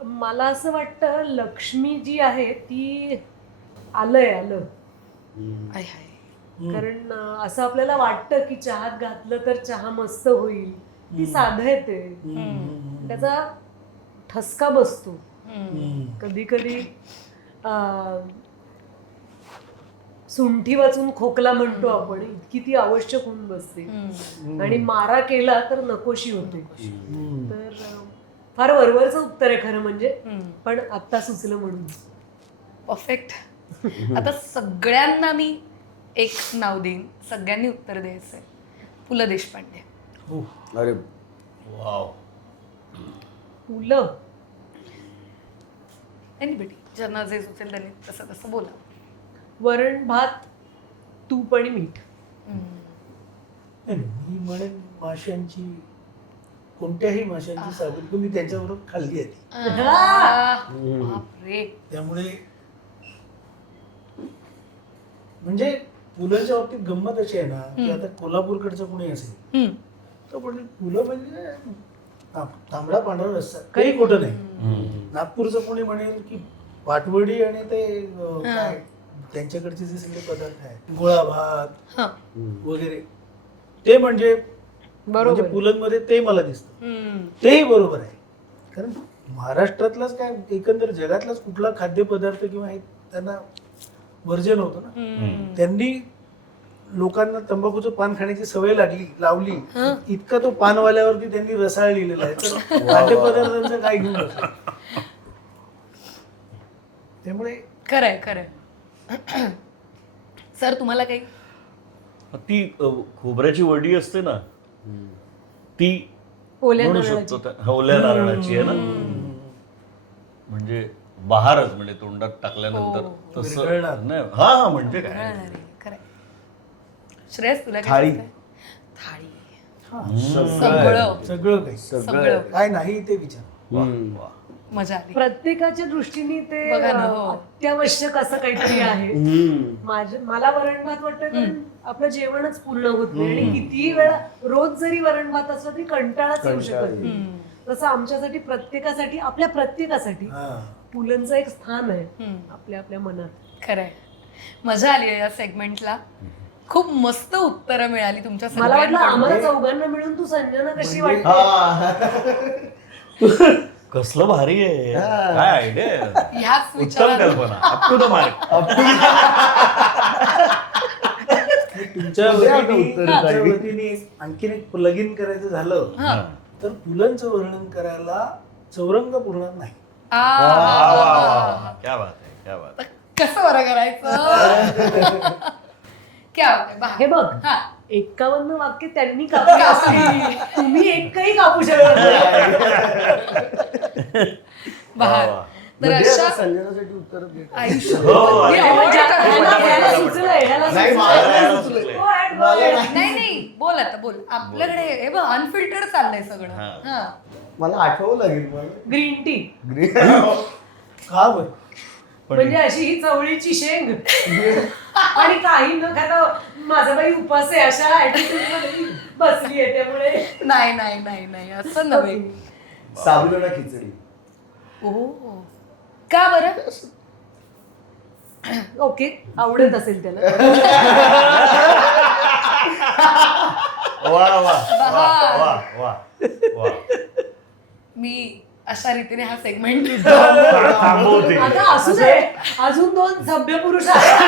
मला असं वाटतं लक्ष्मी जी आहे ती आलं आय हाय. कारण असं आपल्याला वाटतं की चहात घातलं तर चहा मस्त होईल. ती साधं येते त्याचा ठसका बसतो. कधी कधी सुंठी वाचून खोकला म्हणतो आपण. इतकी ती आवश्यक होऊन बसते आणि मारा केला तर नकोशी होते. तर फार वरवरचं उत्तर आहे खरं म्हणजे, पण आत्ता सुचलं म्हणून. परफेक्ट. आता सगळ्यांना मी एक नाव देईन, सगळ्यांनी उत्तर द्यायचंय. पु ल देशपांडे. हो. अरे वाव. फुलं. एनिबडी ज्यांना जे सुचेल त्यांनी तसं तसं बोला. वरण भात तूप आणि मीठ. नाही, मी म्हणेन माशांची, कोणत्याही माशांची साबुत मी त्यांच्याबरोबर खाल्ली आहे ती. बापरे. त्यामुळे म्हणजे पुलांच्या बाबतीत गंमत अशी आहे ना की आता कोल्हापूरकडचं कोणी असेल तर पण फुलं म्हणजे तांबडा पांढरा रस्सा काही खोटं नाही. नागपूरचं कोणी म्हणेल की पाटवडी आणि ते काय त्यांच्याकडचे जे सगळे पदार्थ आहेत, गोळा भात वगैरे, ते म्हणजे बरोबर. पुलंमध्ये ते मला दिसतं. तेही बरोबर आहे, कारण महाराष्ट्रातलाच काय एकंदर जगातलाच कुठला खाद्यपदार्थ किंवा हे त्यांना वर्जन होतं ना. त्यांनी लोकांना तंबाखूचं पान खाण्याची सवय लावली, इतका तो पानवाल्यावरती त्यांनी रसाळ लिहिलेला आहे, तर खाद्यपदार्थांचं काय घेऊन बसलं. त्यामुळे खरंय खरंय. सर तुम्हाला काही? ती खोबऱ्याची वडी असते ना, ती ओल्या म्हणू नारळाची. शकतो. ओल्या नारळाची आहे ना, म्हणजे बहारच, म्हणजे तोंडात टाकल्यानंतर तसं विरघळणार. नाही. हा म्हणजे काय, खरंय. श्रेयस तुला थाळी. काय? थाळी. सगळं सगळं काही सगळं काय नाही ते विचार. वा. मजा आली. प्रत्येकाच्या दृष्टीने ते बघा ना, हो. अत्यावश्यक असं काहीतरी आहे. मला वरण भात वाटतं कारण आपलं जेवणच पूर्ण होत नाही, आणि कितीही वेळा रोज जरी वरण भात असला तरी कंटाळाच येऊ शकत नाही. तसं आमच्यासाठी प्रत्येकासाठी, आपल्या प्रत्येकासाठी पुलंचं एक स्थान आहे आपल्या आपल्या मनात. खरंय. मजा आली आहे या सेगमेंटला. खूप मस्त उत्तरं मिळाली तुमच्या मला वाटलं सगळ्यांकडून. आम्हाला चौघांना मिळून तू संजना कशी वाटते. कसलं भारी आहे, काय आयडिया, ह्याच उत्तम विचारात कल्पना. Up to the mark. तुमच्या वतीने आणखीन एक प्लग इन करायचं झालं तर पुलंचं वर्णन करायला चौरंग पुरणार नाही. क्या बात आहे, क्या बात आहे. कसं बरं करायचं? क्या बात आहे. हे बघ, हा. 51 वाक्य त्यांनी कापली असली, तुम्ही एकही कापू शकत नाही. बहार. तर म्हणजे अशा आता संजनासाठी उत्तर देत. आयुष्य हो, हे ह्याला सुचलंय, ह्याला नाही, सुचलंय. मला सुचलंय. Go ahead, go ahead. नाही नाही बोल आता बोल. आपल्याकडे हे बघ अनफिल्टर्ड चाललंय सगळं. हा. हा. मला आठवावं लागेल मला. ग्रीन टी का बरं? म्हणजे अशी ही चवळीची शेंग आणि काही न खाता माझा बाई उपास आहे अशा ऍटिट्यूड मध्ये बसली आहे. त्यामुळे नाही नाही नाही नाही असं नव्हे. साबुदाणा खिचडी. ओ का बरं? ओके, आवडत असेल त्याला. वा वा वा वा वा वा. मी अशा रीतीने हा सेगमेंट थांबवते. आता असू दे, अजून 2 सभ्य पुरुष आहेत.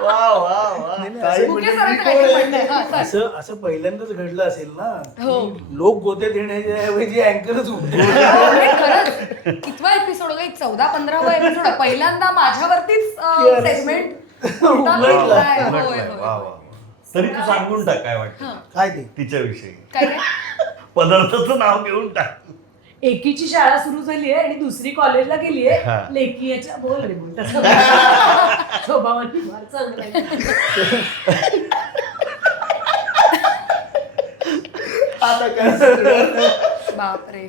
वा वा वा. ताई मुख्य म्हणजे सरांचं मी कोण आहे? recommend आहे. हा, चल. असं पहिल्यांदाच घडलं असेल ना हो. की लोक गोत्यात येण्याच्या ऐवजी अँकरच उभे. म्हणजे खरंच कितवा एपिसोड होता? 14-15वा एपिसोड. पहिल्यांदा माझ्यावरतीच सेगमेंट वा वा. तरी तू सांगून टाक काय वाटतं काय ते तिच्याविषयी. काय पदार्थाचं नाव घेऊन टाक. एकीची शाळा सुरू झाली आहे आणि दुसरी कॉलेजला गेली हा. आहे. लेकी याच्या बोल रे बोल तसं स्वभावाने फार चांगलं आहे. आता काय सुचलं? बापरे.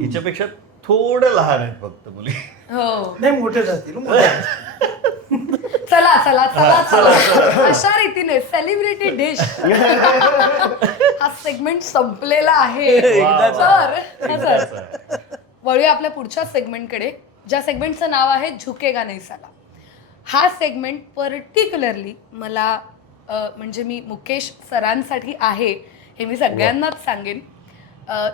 हिच्यापेक्षा थोडं लहान आहेत फक्त मुली. हो. नाही मोठे जातील चला चला चला चला. अशा रीतीने सेलिब्रिटी डिश हा सेगमेंट संपलेला आहे. तर वळूया आपल्या पुढच्या सेगमेंटकडे, ज्या सेगमेंटचं नाव आहे झुकेगा नहीं साला. हा सेगमेंट पर्टिक्युलरली मला म्हणजे मी मुकेश सरांसाठी आहे हे मी सगळ्यांनाच सांगेन.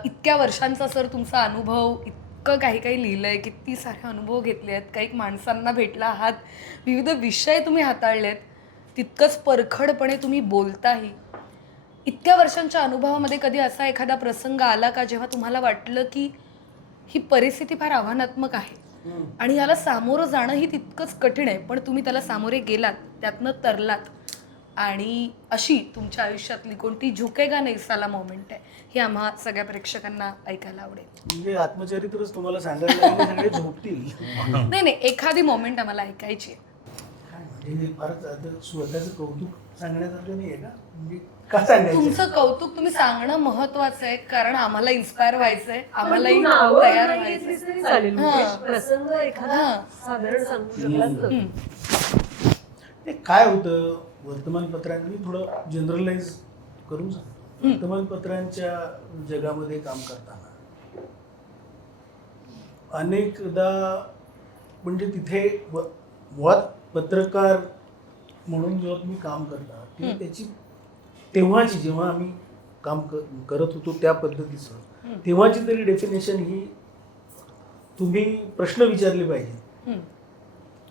इतक्या वर्षांचा सर तुमचा अनुभव, इतकं काही काही लिहिलं आहे, किती सारे अनुभव घेतले आहेत, काही माणसांना भेटला आहात, विविध विषय तुम्ही हाताळलेत, तितकंच परखडपणे तुम्ही बोलताही. इतक्या वर्षांच्या अनुभवामध्ये कधी असा एखादा प्रसंग आला का जेव्हा तुम्हाला वाटलं की ही परिस्थिती फार आव्हानात्मक आहे आणि याला सामोरं जाणंही तितकंच कठीण आहे, पण तुम्ही त्याला सामोरे गेलात, त्यातनं तरलात आणि अशी तुमच्या आयुष्यातली कोणती झुकेगा नाही साला मोमेंट आहे, हे आम्हा सगळ्या प्रेक्षकांना ऐकायला आवडेल. म्हणजे आत्मचरित्रच तुम्हाला सांगायला लागले, सगळे झोपतील. नाही नाही, एखादी मोमेंट आम्हाला ऐकायची आहे. काय म्हणजे हे फारच आता स्वतःचं कौतुक सांगण्यासारखं नाही आहे का? म्हणजे का सांगायचं? तुमचं कौतुक तुम्ही सांगणं महत्वाचं आहे, कारण आम्हाला इन्स्पायर व्हायचंय, आम्हालाही पण तू नावं तयार नाही व्हायचंय. घेतलीस तरी चालेल. हां. मुकेश, प्रसंग एखादा हां. साधारण सांगू शकलास तर. ते काय होतं, वर्तमानपत्रांनी थोडं जनरलाइज करून सांगतो. वर्तमानपत्रांच्या जगामध्ये काम करताना अनेकदा म्हणजे तिथे मुळात पत्रकार म्हणून जेव्हा तुम्ही काम करता तेव्हा त्याची तेव्हाची, जेव्हा आम्ही काम करत होतो त्या पद्धतीचं, तेव्हाची तरी डेफिनेशन ही तुम्ही प्रश्न विचारले पाहिजे.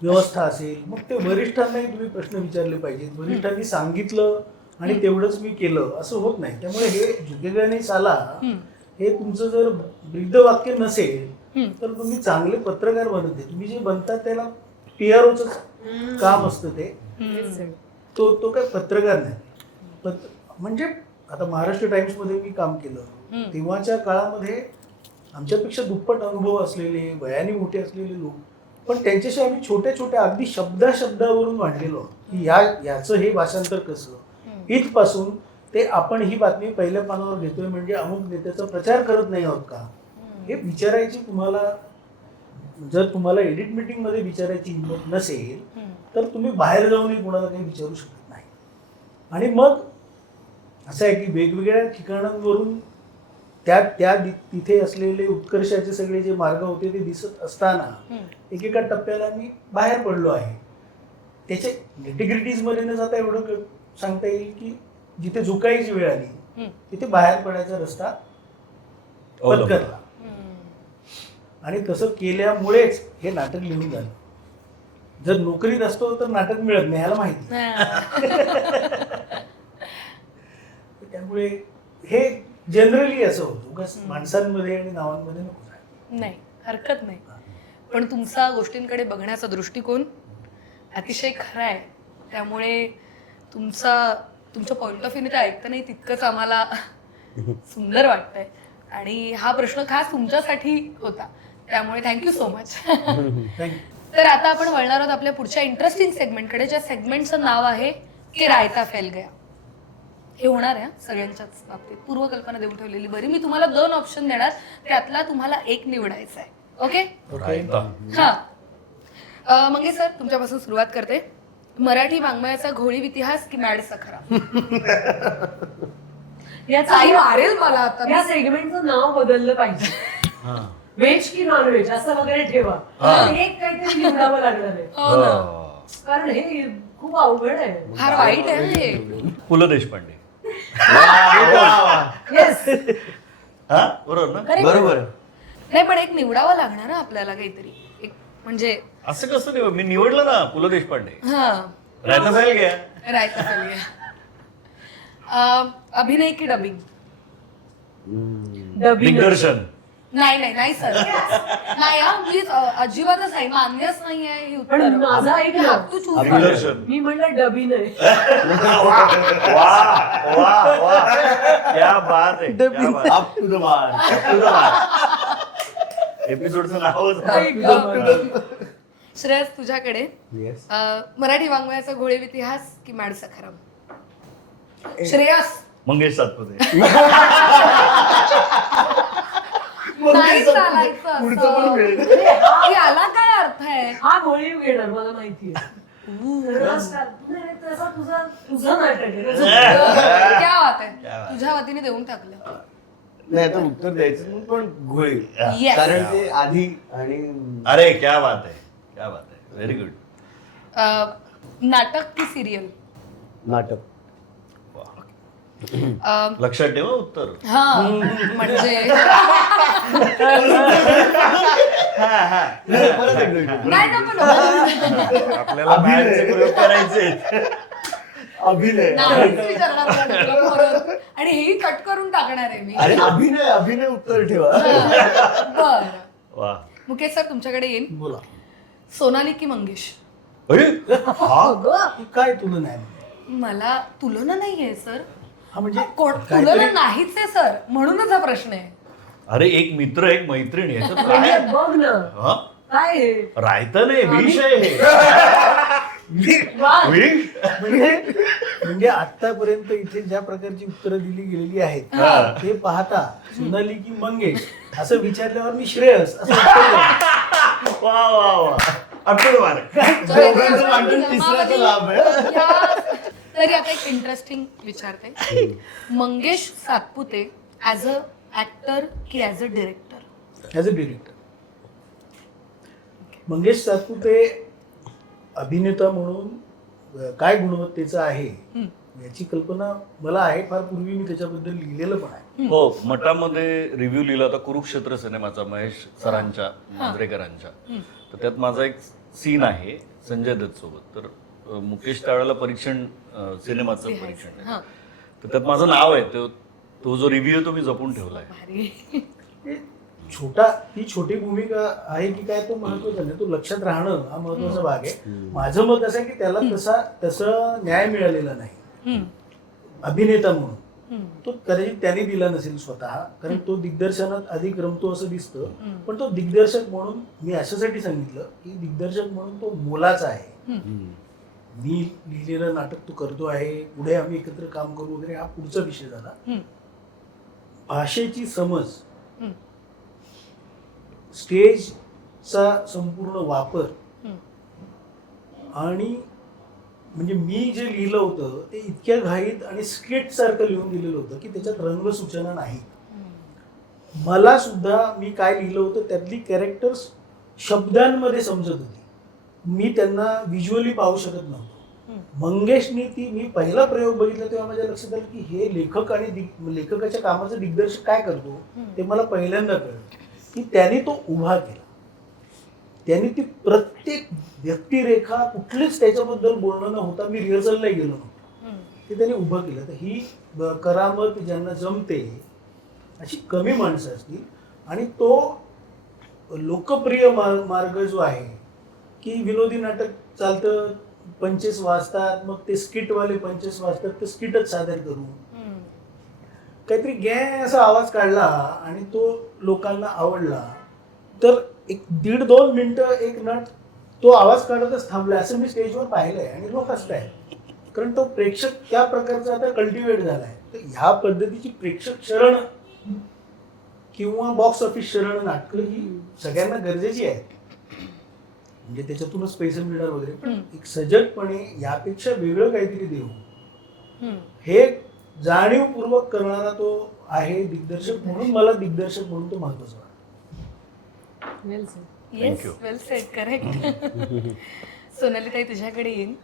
व्यवस्था असेल, मग ते वरिष्ठांनाही तुम्ही प्रश्न विचारले पाहिजेत. वरिष्ठांनी सांगितलं आणि तेवढंच मी केलं असं होत नाही. त्यामुळे हे झुकेगा नाही साला हे तुमचं जर ब्रीद वाक्य नसेल तर तुम्ही चांगले पत्रकार बनत नाही. तुम्ही जे बनतात त्याला PROचं काम असतं ते, तो काय पत्रकार नाही. म्हणजे आता महाराष्ट्र टाइम्समध्ये मी काम केलं, तेव्हाच्या काळामध्ये आमच्यापेक्षा दुप्पट अनुभव असलेले, वयाने मोठे असलेले लोक, पण त्यांच्याशी आम्ही छोट्या छोट्या अगदी शब्दावरून मांडलेलो आहोत की याचं हे भाषांतर कसं, इथपासून ते आपण ही बातमी पहिल्या पानावर घेतोय म्हणजे अमुक नेत्याचा प्रचार करत नाही आहोत का, हे विचारायची तुम्हाला, जर तुम्हाला एडिट मीटिंग मध्ये विचारायची हिंमत नसेल तर तुम्ही बाहेर जाऊनही कोणाला काही विचारू शकत नाही. आणि मग असं आहे की वेगवेगळ्या ठिकाणांवरून त्या तिथे असलेले उत्कर्षाचे सगळे जे मार्ग होते ते दिसत असताना एकेका टप्प्याला मी बाहेर पडलो आहे. त्याचे नेटिग्रिटीज मध्ये न जाता एवढं सांगता येईल की जिथे झुकायची वेळ आली तिथे बाहेर पडायचा रस्ता पत्करला. आणि तसं केल्यामुळेच हे नाटक लिहून झालं. जर नोकरीत असतो तर नाटक मिळत नाही, ह्याला माहिती. त्यामुळे हे जनरली असं होतं, उगाच माणसांमध्ये आणि नावांमध्ये नको. नाही, हरकत नाही, पण तुमचा गोष्टींकडे बघण्याचा दृष्टिकोन अतिशय खरा आहे. त्यामुळे तुमच्या पॉइंट ऑफ व्ह्यूने ते ऐकतानाही तितकंच आम्हाला सुंदर वाटतंय. आणि हा प्रश्न खास तुमच्यासाठी होता, त्यामुळे थँक्यू सो मच. थँक्यू. तर आता आपण वळणार आहोत आपल्या पुढच्या इंटरेस्टिंग सेगमेंटकडे, ज्या सेगमेंटचं नाव आहे की रायता फैल गया. हे होणार आहे सगळ्यांच्याच बाबतीत, पूर्वकल्पना देऊन ठेवलेली बरी. मी तुम्हाला 2 ऑप्शन देणार, त्यातला तुम्हाला एक निवडायचा आहे. ओके? हा. मंगे सर, तुमच्यापासून सुरुवात करते. मराठी वाङ्मयाचा घोळीव इतिहास की मॅड सखरा? आई मारेल मला आता. या सेगमेंटचं नाव बदललं पाहिजे. व्हेज की नॉन व्हेज असं वगैरे ठेवा. एक काहीतरी निवडावं लागणार आहे. हो ना, कारण हे खूप अवघड आहे. फार वाईट आहे हे. पु ल देशपांडे. येस, हा बरोबर ना? बरोबर. नाही, पण एक निवडावं लागणार ना आपल्याला काहीतरी, एक म्हणजे असं कसं निवड, मी निवडलं ना पु ल देशपांडे. हा, रायता फैल गया. रायता फैल गया. अभिनय की डबिंग? दिग्दर्शन. नाही सर, नाही हा, प्लीज अजिबातच नाही, मान्यच नाही आहे ही पण उत्तर. माझा ऐक ना. तू चूज कर. दिग्दर्शन. मी म्हणलं डबी नाही. क्या बात आहे, क्या बात. Up to the mark. एपिसोडचं नावच. श्रेयस, तुझ्याकडे येस. मराठी वाङ्मयाचा घोळीव इतिहास की मॅड सखरा? श्रेयस, मंगेश सातपुते. नाही चालायचं असं. याला काय अर्थ आहे? हा घोळीव घेणार, मला माहिती आहे. तुझं नाटक आहे. क्या बात आहे, तुझ्या वतीने देऊन टाकलं. नाही आता उत्तर द्यायचं म्हणून पण घोळी, Yes. कारण ते आधी आणि अरे क्या बात आहे, क्या बात आहे, व्हेरी गुड. नाटक की सिरियल? नाटक. लक्षात ठेवा उत्तर. हा, म्हणजे परत एकदा नाही ना, पण आपल्याला मॅथचे प्रयोग करायचे. अभिनय. नाहीच विचारणार तुला परत. कट करून टाकणार आहे मी. अरे अभिनय उत्तर ठेवा. बर वा. मुकेश सर तुमच्याकडे येईन. बोला. सोनाली की मंगेश? अरे ही काय तुलना आहे? मला तुलना नाहीये सर. हा म्हणजे तुलना नाहीच आहे सर, म्हणूनच हा प्रश्न आहे. अरे एक मित्र एक मैत्रीण याच्यात म्हणजे काय बघ ना हा? काय हे? रायतं नाही विष आहे हे. वा. विष म्हणजे आतापर्यंत इथे ज्या प्रकारची उत्तरं दिली गेलेली आहेत हा. ते पाहता सोनाली की मंगेश असं विचारल्यावर मी श्रेयस असं उत्तर देईन. वा वा वा अटूट मार्क. दोघांचं वाटून तिसऱ्याचा लाभ आहे. तरी आता एक इंटरेस्टिंग विचारते. Mangesh Satpute as a actor की as a director? As a director. Mangesh Satpute अभिनेता म्हणून काय गुणवत्तेचं आहे याची कल्पना मला आहे. फार पूर्वी मी त्याच्याबद्दल लिहिलेलं पण आहे. हो मठामध्ये रिव्ह्यू लिहिला होता कुरुक्षेत्र सिनेमाचा महेश सरांच्या मांजरेकरांच्या. तर त्यात माझा एक सीन आहे संजय दत्त सोबत. तर मुकेश त्यावेळेला परीक्षण सिनेमाचं परीक्षण आहे. तर त्यात माझं नाव आहे. तो जो रिव्ह्यू आहे तो मी जपून ठेवलाय. भारी. ती छोटी भूमिका आहे की काय तो महत्वाचा नाही, तो लक्षात राहणं हा महत्वाचा भाग आहे. माझं मत असं आहे की त्याला तसं न्याय मिळालेला नाही अभिनेता म्हणून. तो कदाचित त्याने दिला नसेल स्वतः, कारण तो दिग्दर्शनात अधिक रमतो असं दिसतं. पण तो दिग्दर्शक म्हणून मी अशासाठी सांगितलं की दिग्दर्शक म्हणून तो मोलाचा आहे. मी लिहिलेलं नाटक तो करतो आहे, पुढे आम्ही एकत्र काम करू वगैरे हा पुढचा विषय झाला. भाषेची समज, स्टेजचा संपूर्ण वापर आणि म्हणजे मी जे लिहिलं होतं ते इतक्या घाईत आणि स्क्रिप्ट सारखं लिहून दिलेलं होतं की त्याच्यात रंगसूचना नाही. मला सुद्धा मी काय लिहिलं होतं त्यातली कॅरेक्टर्स शब्दांमध्ये समजत होती, मी त्यांना व्हिज्युअली पाहू शकत नव्हतो. मंगेशनी मी पहिला प्रयोग बघितला तेव्हा माझ्या लक्षात आलं की हे लेखक आणि लेखकाच्या कामाचं दिग्दर्शक काय करतो ते मला पहिल्यांदा कळलं की त्याने तो उभा केला. त्यांनी ती प्रत्येक व्यक्तिरेखा कुठलीच त्याच्याबद्दल बोलणं न होता, मी रिहर्सलला गेलो नव्हतो, ते त्यांनी उभं केलं. तर ही करामत ज्यांना जमते अशी कमी माणसं असतील. आणि तो लोकप्रिय मार्ग जो आहे की विनोदी नाटक चालतं, पंचेस वाजतात, मग ते स्किटवाले पंचेस वाजतात, ते स्किटच सादर करू, काहीतरी गॅ असा आवाज काढला आणि तो लोकांना आवडला तर 1-1.5-2 मिनिटं एक नट तो आवाज काढतच थांबला असं मी स्टेजवर पाहिलंय. आणि लोक हसताय कारण तो प्रेक्षक त्या प्रकारचा आता कल्टिवेट झालाय. तर ह्या पद्धतीची प्रेक्षक शरण किंवा बॉक्स ऑफिस शरण नाटकं ही सगळ्यांना गरजेची आहेत. म्हणजे त्याच्यातूनच पैसे मिळणार वगैरे, पण एक सजगपणे यापेक्षा वेगळं काहीतरी देऊ हे जाणीवपूर्वक करणारा तो आहे दिग्दर्शक म्हणून. मला दिग्दर्शक म्हणून तो महत्वाचा वाटतो. येस, वेल सेड, करेक्ट. सोनाली ताई तुझ्याकडे येईन.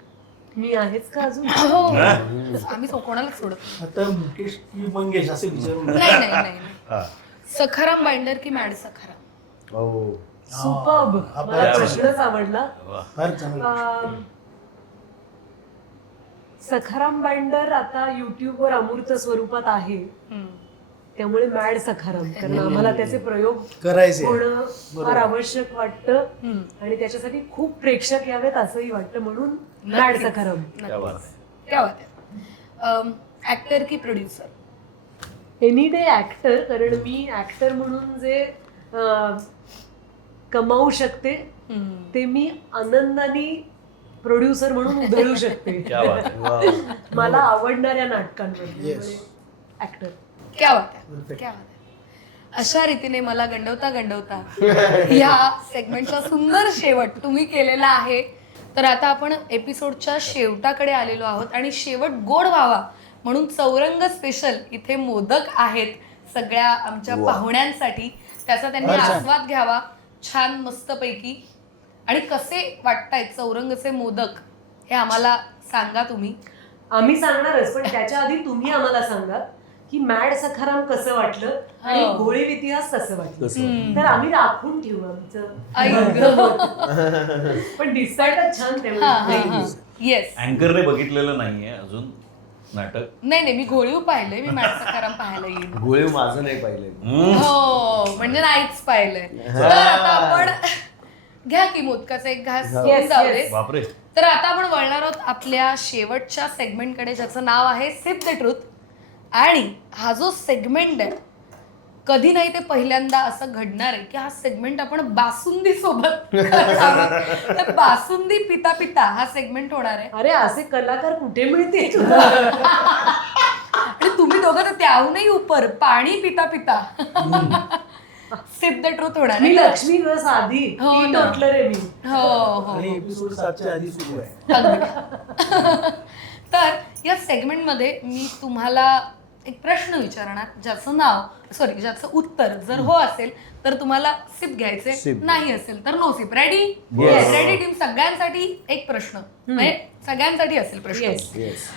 मी आहेच का अजून? हो, आम्ही कोणालाच सोडत आता मुकेश की मंगेश असे विचारू नका. नाही. नाही. सखाराम बाइंडर की मॅड सखाराम? सुपर्ब. मला प्रश्नच आवडला. फार चांगला. सखाराम बाइंडर आता युट्यूबवर अमूर्त स्वरूपात आहे, त्यामुळे मॅड सखाराम, कारण आम्हाला त्याचे प्रयोग करायचे होणं फार आवश्यक वाटतं आणि त्याच्यासाठी खूप प्रेक्षक यावेत असंही वाटतं, म्हणून मॅड सखाराम. क्या बात है. ऍक्टर की प्रोड्युसर? एनी डे ऍक्टर, कारण मी ऍक्टर म्हणून जे कमावू शकते ते मी आनंदाने प्रोड्युसर म्हणून उधळू शकते मला आवडणाऱ्या नाटकांमध्ये. ऍक्टर. क्या बात है, क्या बात है. अशा रीतीने मला गंडवता या सेगमेंटचा सुंदर शेवट तुम्ही केलेला आहे. तर आता आपण एपिसोडच्या शेवटाकडे आलेलो आहोत आणि शेवट गोड व्हावा म्हणून चौरंग स्पेशल इथे मोदक आहेत सगळ्या आमच्या पाहुण्यांसाठी. त्याचा त्यांनी आस्वाद घ्यावा छान मस्तपैकी. आणि कसे वाटतायत चौरंगचे मोदक हे आम्हाला सांगा तुम्ही. आम्ही सांगणारच, पण त्याच्या आधी तुम्ही आम्हाला सांगा की मॅड सखाराम कसं वाटलं आणि घोळीव इतिहास कसं वाटलं. तर आम्ही राखून ठेवू आमचं, पण दिसतायच छान तेवढं. येस. अँकरने बघितलेलं नाहीये अजून, नाटक? नाही मी घोळीव पाहिलंय, मी मॅड सखाराम पाहायला येईल. गोळीव माझं नाही पाहिलंय. हो म्हणजे नाहीच पाहिलंय. तर आता आपण घ्या की मोदकाचा एक घास घेऊन जाऊ दे. बापरे. तर आता आपण वळणार आहोत आपल्या शेवटच्या सेगमेंटकडे, ज्याचं नाव आहे सिप द ट्रूथ. आणि हा जो सेगमेंट आहे, कधी नाही ते पहिल्यांदा असं घडणार आहे की हा सेगमेंट आपण बासुंदी सोबत तर बासुंदी पिता पिता हा सेगमेंट होणार आहे. अरे असे कलाकार कुठे मिळते? आणि तुम्ही दोघं तर त्याहूनही उपर पाणी पिता पिता सिप द ट्रूथ होणार मी आहे. लक्ष्मी ग साधी हो ती ना. टोटलर आहे मी. हो आणि एपिसोड 7च्या आधी सुरू आहे. तर या सेगमेंटमध्ये मी तुम्हाला एक प्रश्न विचारणार, ज्याचं उत्तर जर हो असेल तर तुम्हाला सिप घ्यायचे, Sip. नाही असेल तर no sip. Ready? Yes. Ready team? सगळ्यांसाठी एक प्रश्न, म्हणजे सगळ्यांसाठी असेल प्रश्न. Yes. येस.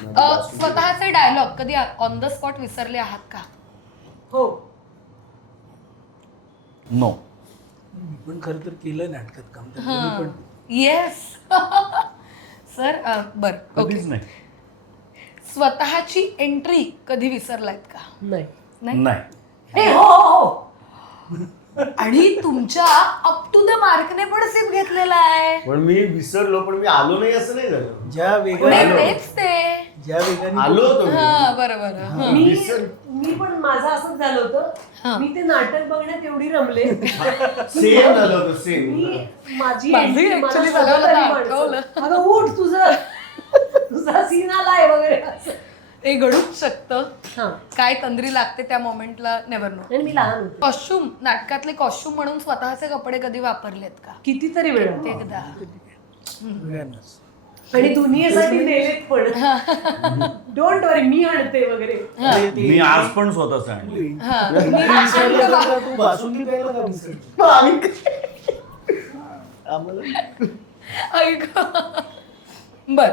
स्वतःचे डायलॉग कधी ऑन द स्पॉट विसरले आहात का? हो. नो. मी पण खरं तर केलं नाटकात काम, त्यामुळे मी पण येस. सर बर कधीच नाही. स्वतःची एंट्री कधी विसरलायत का? नाही. नाही. हे हो हो हो. आणि तुमच्या अप टू द मार्कने पण सिप घेतलेला आहे. पण मी विसरलो, पण मी आलो नाही असं नाही झालं. ज्या नाही, वेगाने तेच ते. ज्या वेगाने आलो होतो मी. हा बरोबर. हा. मी पण माझं असंच झालं होतं. मी ते नाटक बघण्यात एवढी रमले. सेम झालं होतं सेम. मी माझी माझी entry मला actually शोधत सगळं आली आठवलं. माणसं. अगं उठ तुझा सीन आलाय वगैरे असं. ते घडूच शकतं. हा. काय तंद्री लागते त्या मोमेंटला नेव्हर नो. आणि मी लहान होते. कॉस्ट्युम, नाटकातले कॉस्ट्युम म्हणून स्वतःचे कपडे कधी वापरलेत का? कितीतरी वेळा. ते एकदा. सगळ्यांनाच. आणि दुनियेसाठी नेलेत पण. डोंट वरी मी आणते वगैरे. अरे ते- मी आज पण स्वतःच आणले. हा. मी विसरलं तर तू बासुंदी प्यायला का विसरली? ऐक. बर.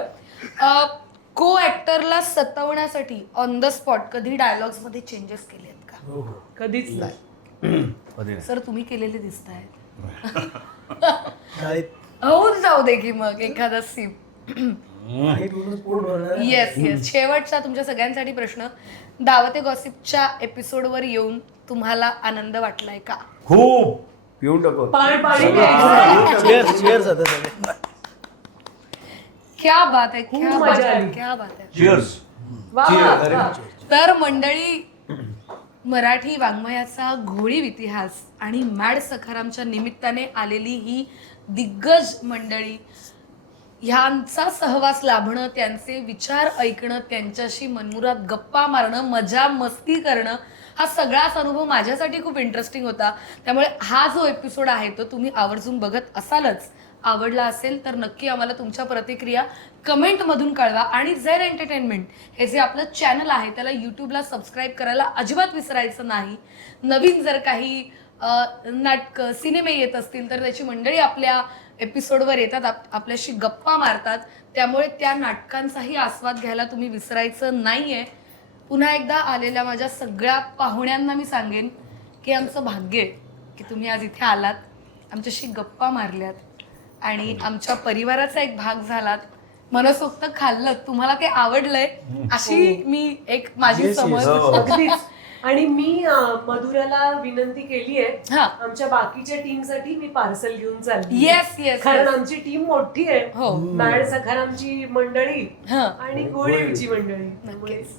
को ऍक्टरला सतवण्यासाठी ऑन द स्पॉट कधी डायलॉग्स मध्ये चेंजेस केलेत का? हो हो. कधीच नाही. कधी नाही. सर तुम्ही केलेले दिसत आहेत. शाळेत होऊन जाऊ दे की मग एखादा सीप. आहे म्हणूनच पोट भरणार आहे. येस. शेवटचा तुमच्या सगळ्यांसाठी प्रश्न, दावते गॉसिपच्या एपिसोडवर येऊन तुम्हाला आनंद वाटलाय का? खूप. पिऊन टाकू. पाणी प्यायचं. Cheers, cheers आता सगळे. क्या बात आहे, खूप क्या मजा बात आहे, आली. क्या बात आहे. चिअर्स. वा, वा, वा. तर मंडळी, मराठी वाङ्मयाचा घोळीव इतिहास आणि मॅड सखारामच्या निमित्ताने आलेली ही दिग्गज मंडळी, ह्यांचा सहवास लाभणं, त्यांचे विचार ऐकणं, त्यांच्याशी मनमुराद गप्पा मारणं, मजा मस्ती करणं, हा सगळाच अनुभव माझ्यासाठी खूप इंटरेस्टिंग होता. त्यामुळे हा जो एपिसोड आहे तो तुम्ही आवर्जून बघत असालच. आवडला असेल तर नक्की आम्हाला तुमच्या प्रतिक्रिया कमेंटमधून कळवा. आणि झेड एंटरटेनमेंट हे जे आपलं चॅनल आहे त्याला यूट्यूबला सबस्क्राईब करायला अजिबात विसरायचं नाही. नवीन जर काही नाटकं, सिनेमे येत असतील तर त्याची मंडळी आपल्या एपिसोडवर येतात, आपल्याशी गप्पा मारतात. त्यामुळे त्या नाटकांचाही आस्वाद घ्यायला तुम्ही विसरायचं नाही आहे. पुन्हा एकदा आलेल्या माझ्या सगळ्या पाहुण्यांना मी सांगेन की आमचं भाग्य आहे की तुम्ही आज इथे आलात, आमच्याशी गप्पा मारल्यात आणि आमच्या परिवाराचा एक भाग झालात. मनसोक्त खाल्लं, तुम्हाला ते आवडलंय अशी मी एक माझी Yes, yes. समज. अगदीच. आणि मी मधुराला विनंती केली आहे, हा. आमच्या बाकीच्या टीम साठी मी पार्सल घेऊन चालली. Yes yes. कारण आमची टीम मोठी आहे. हो. मॅड सखारामची मंडळी हा. आणि गोळीवची मंडळी. नक्कीच.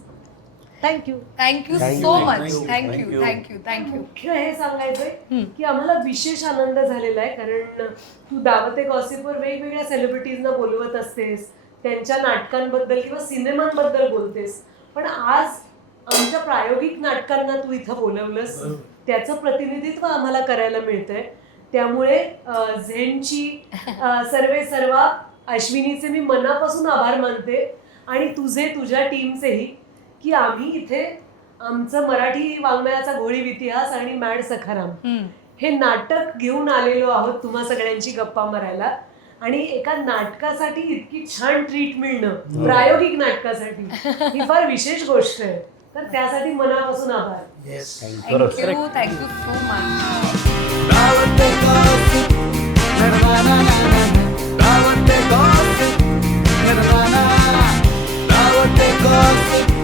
Thank you. Thank you Thank so you. Much. Thank you. Thank you thank you thank you. मुख्य हे सांगायचंय की आम्हाला विशेष आनंद झालेला आहे, कारण तू दावते गॉसिपवर वेगवेगळ्या सेलिब्रिटीजना बोलवत असतेस, त्यांच्या नाटकांबद्दल किंवा सिनेमांबद्दल बोलतेस, पण आज आमच्या प्रायोगिक नाटकांना तू इथं बोलवलंस, त्याचं प्रतिनिधित्व आम्हाला करायला मिळतंय. त्यामुळे झेनची सर्वा अश्विनीचे मी मनापासून आभार मानते आणि तुझे, तुझ्या टीमचेही, की आम्ही इथे आमचं मराठी वाङ्मयाचा घोळीव इतिहास आणि मॅड सखाराम हे नाटक घेऊन आलेलो आहोत तुम्हा सगळ्यांची गप्पा मारायला. आणि एका नाटकासाठी इतकी छान ट्रीट मिळणं, प्रायोगिक नाटकासाठी, ही फार विशेष गोष्ट आहे. तर त्यासाठी मनापासून आभार. Yes. Thank you thank you so much. Davate gossip, nirvana, davate gossip, nirvana, davate gossip.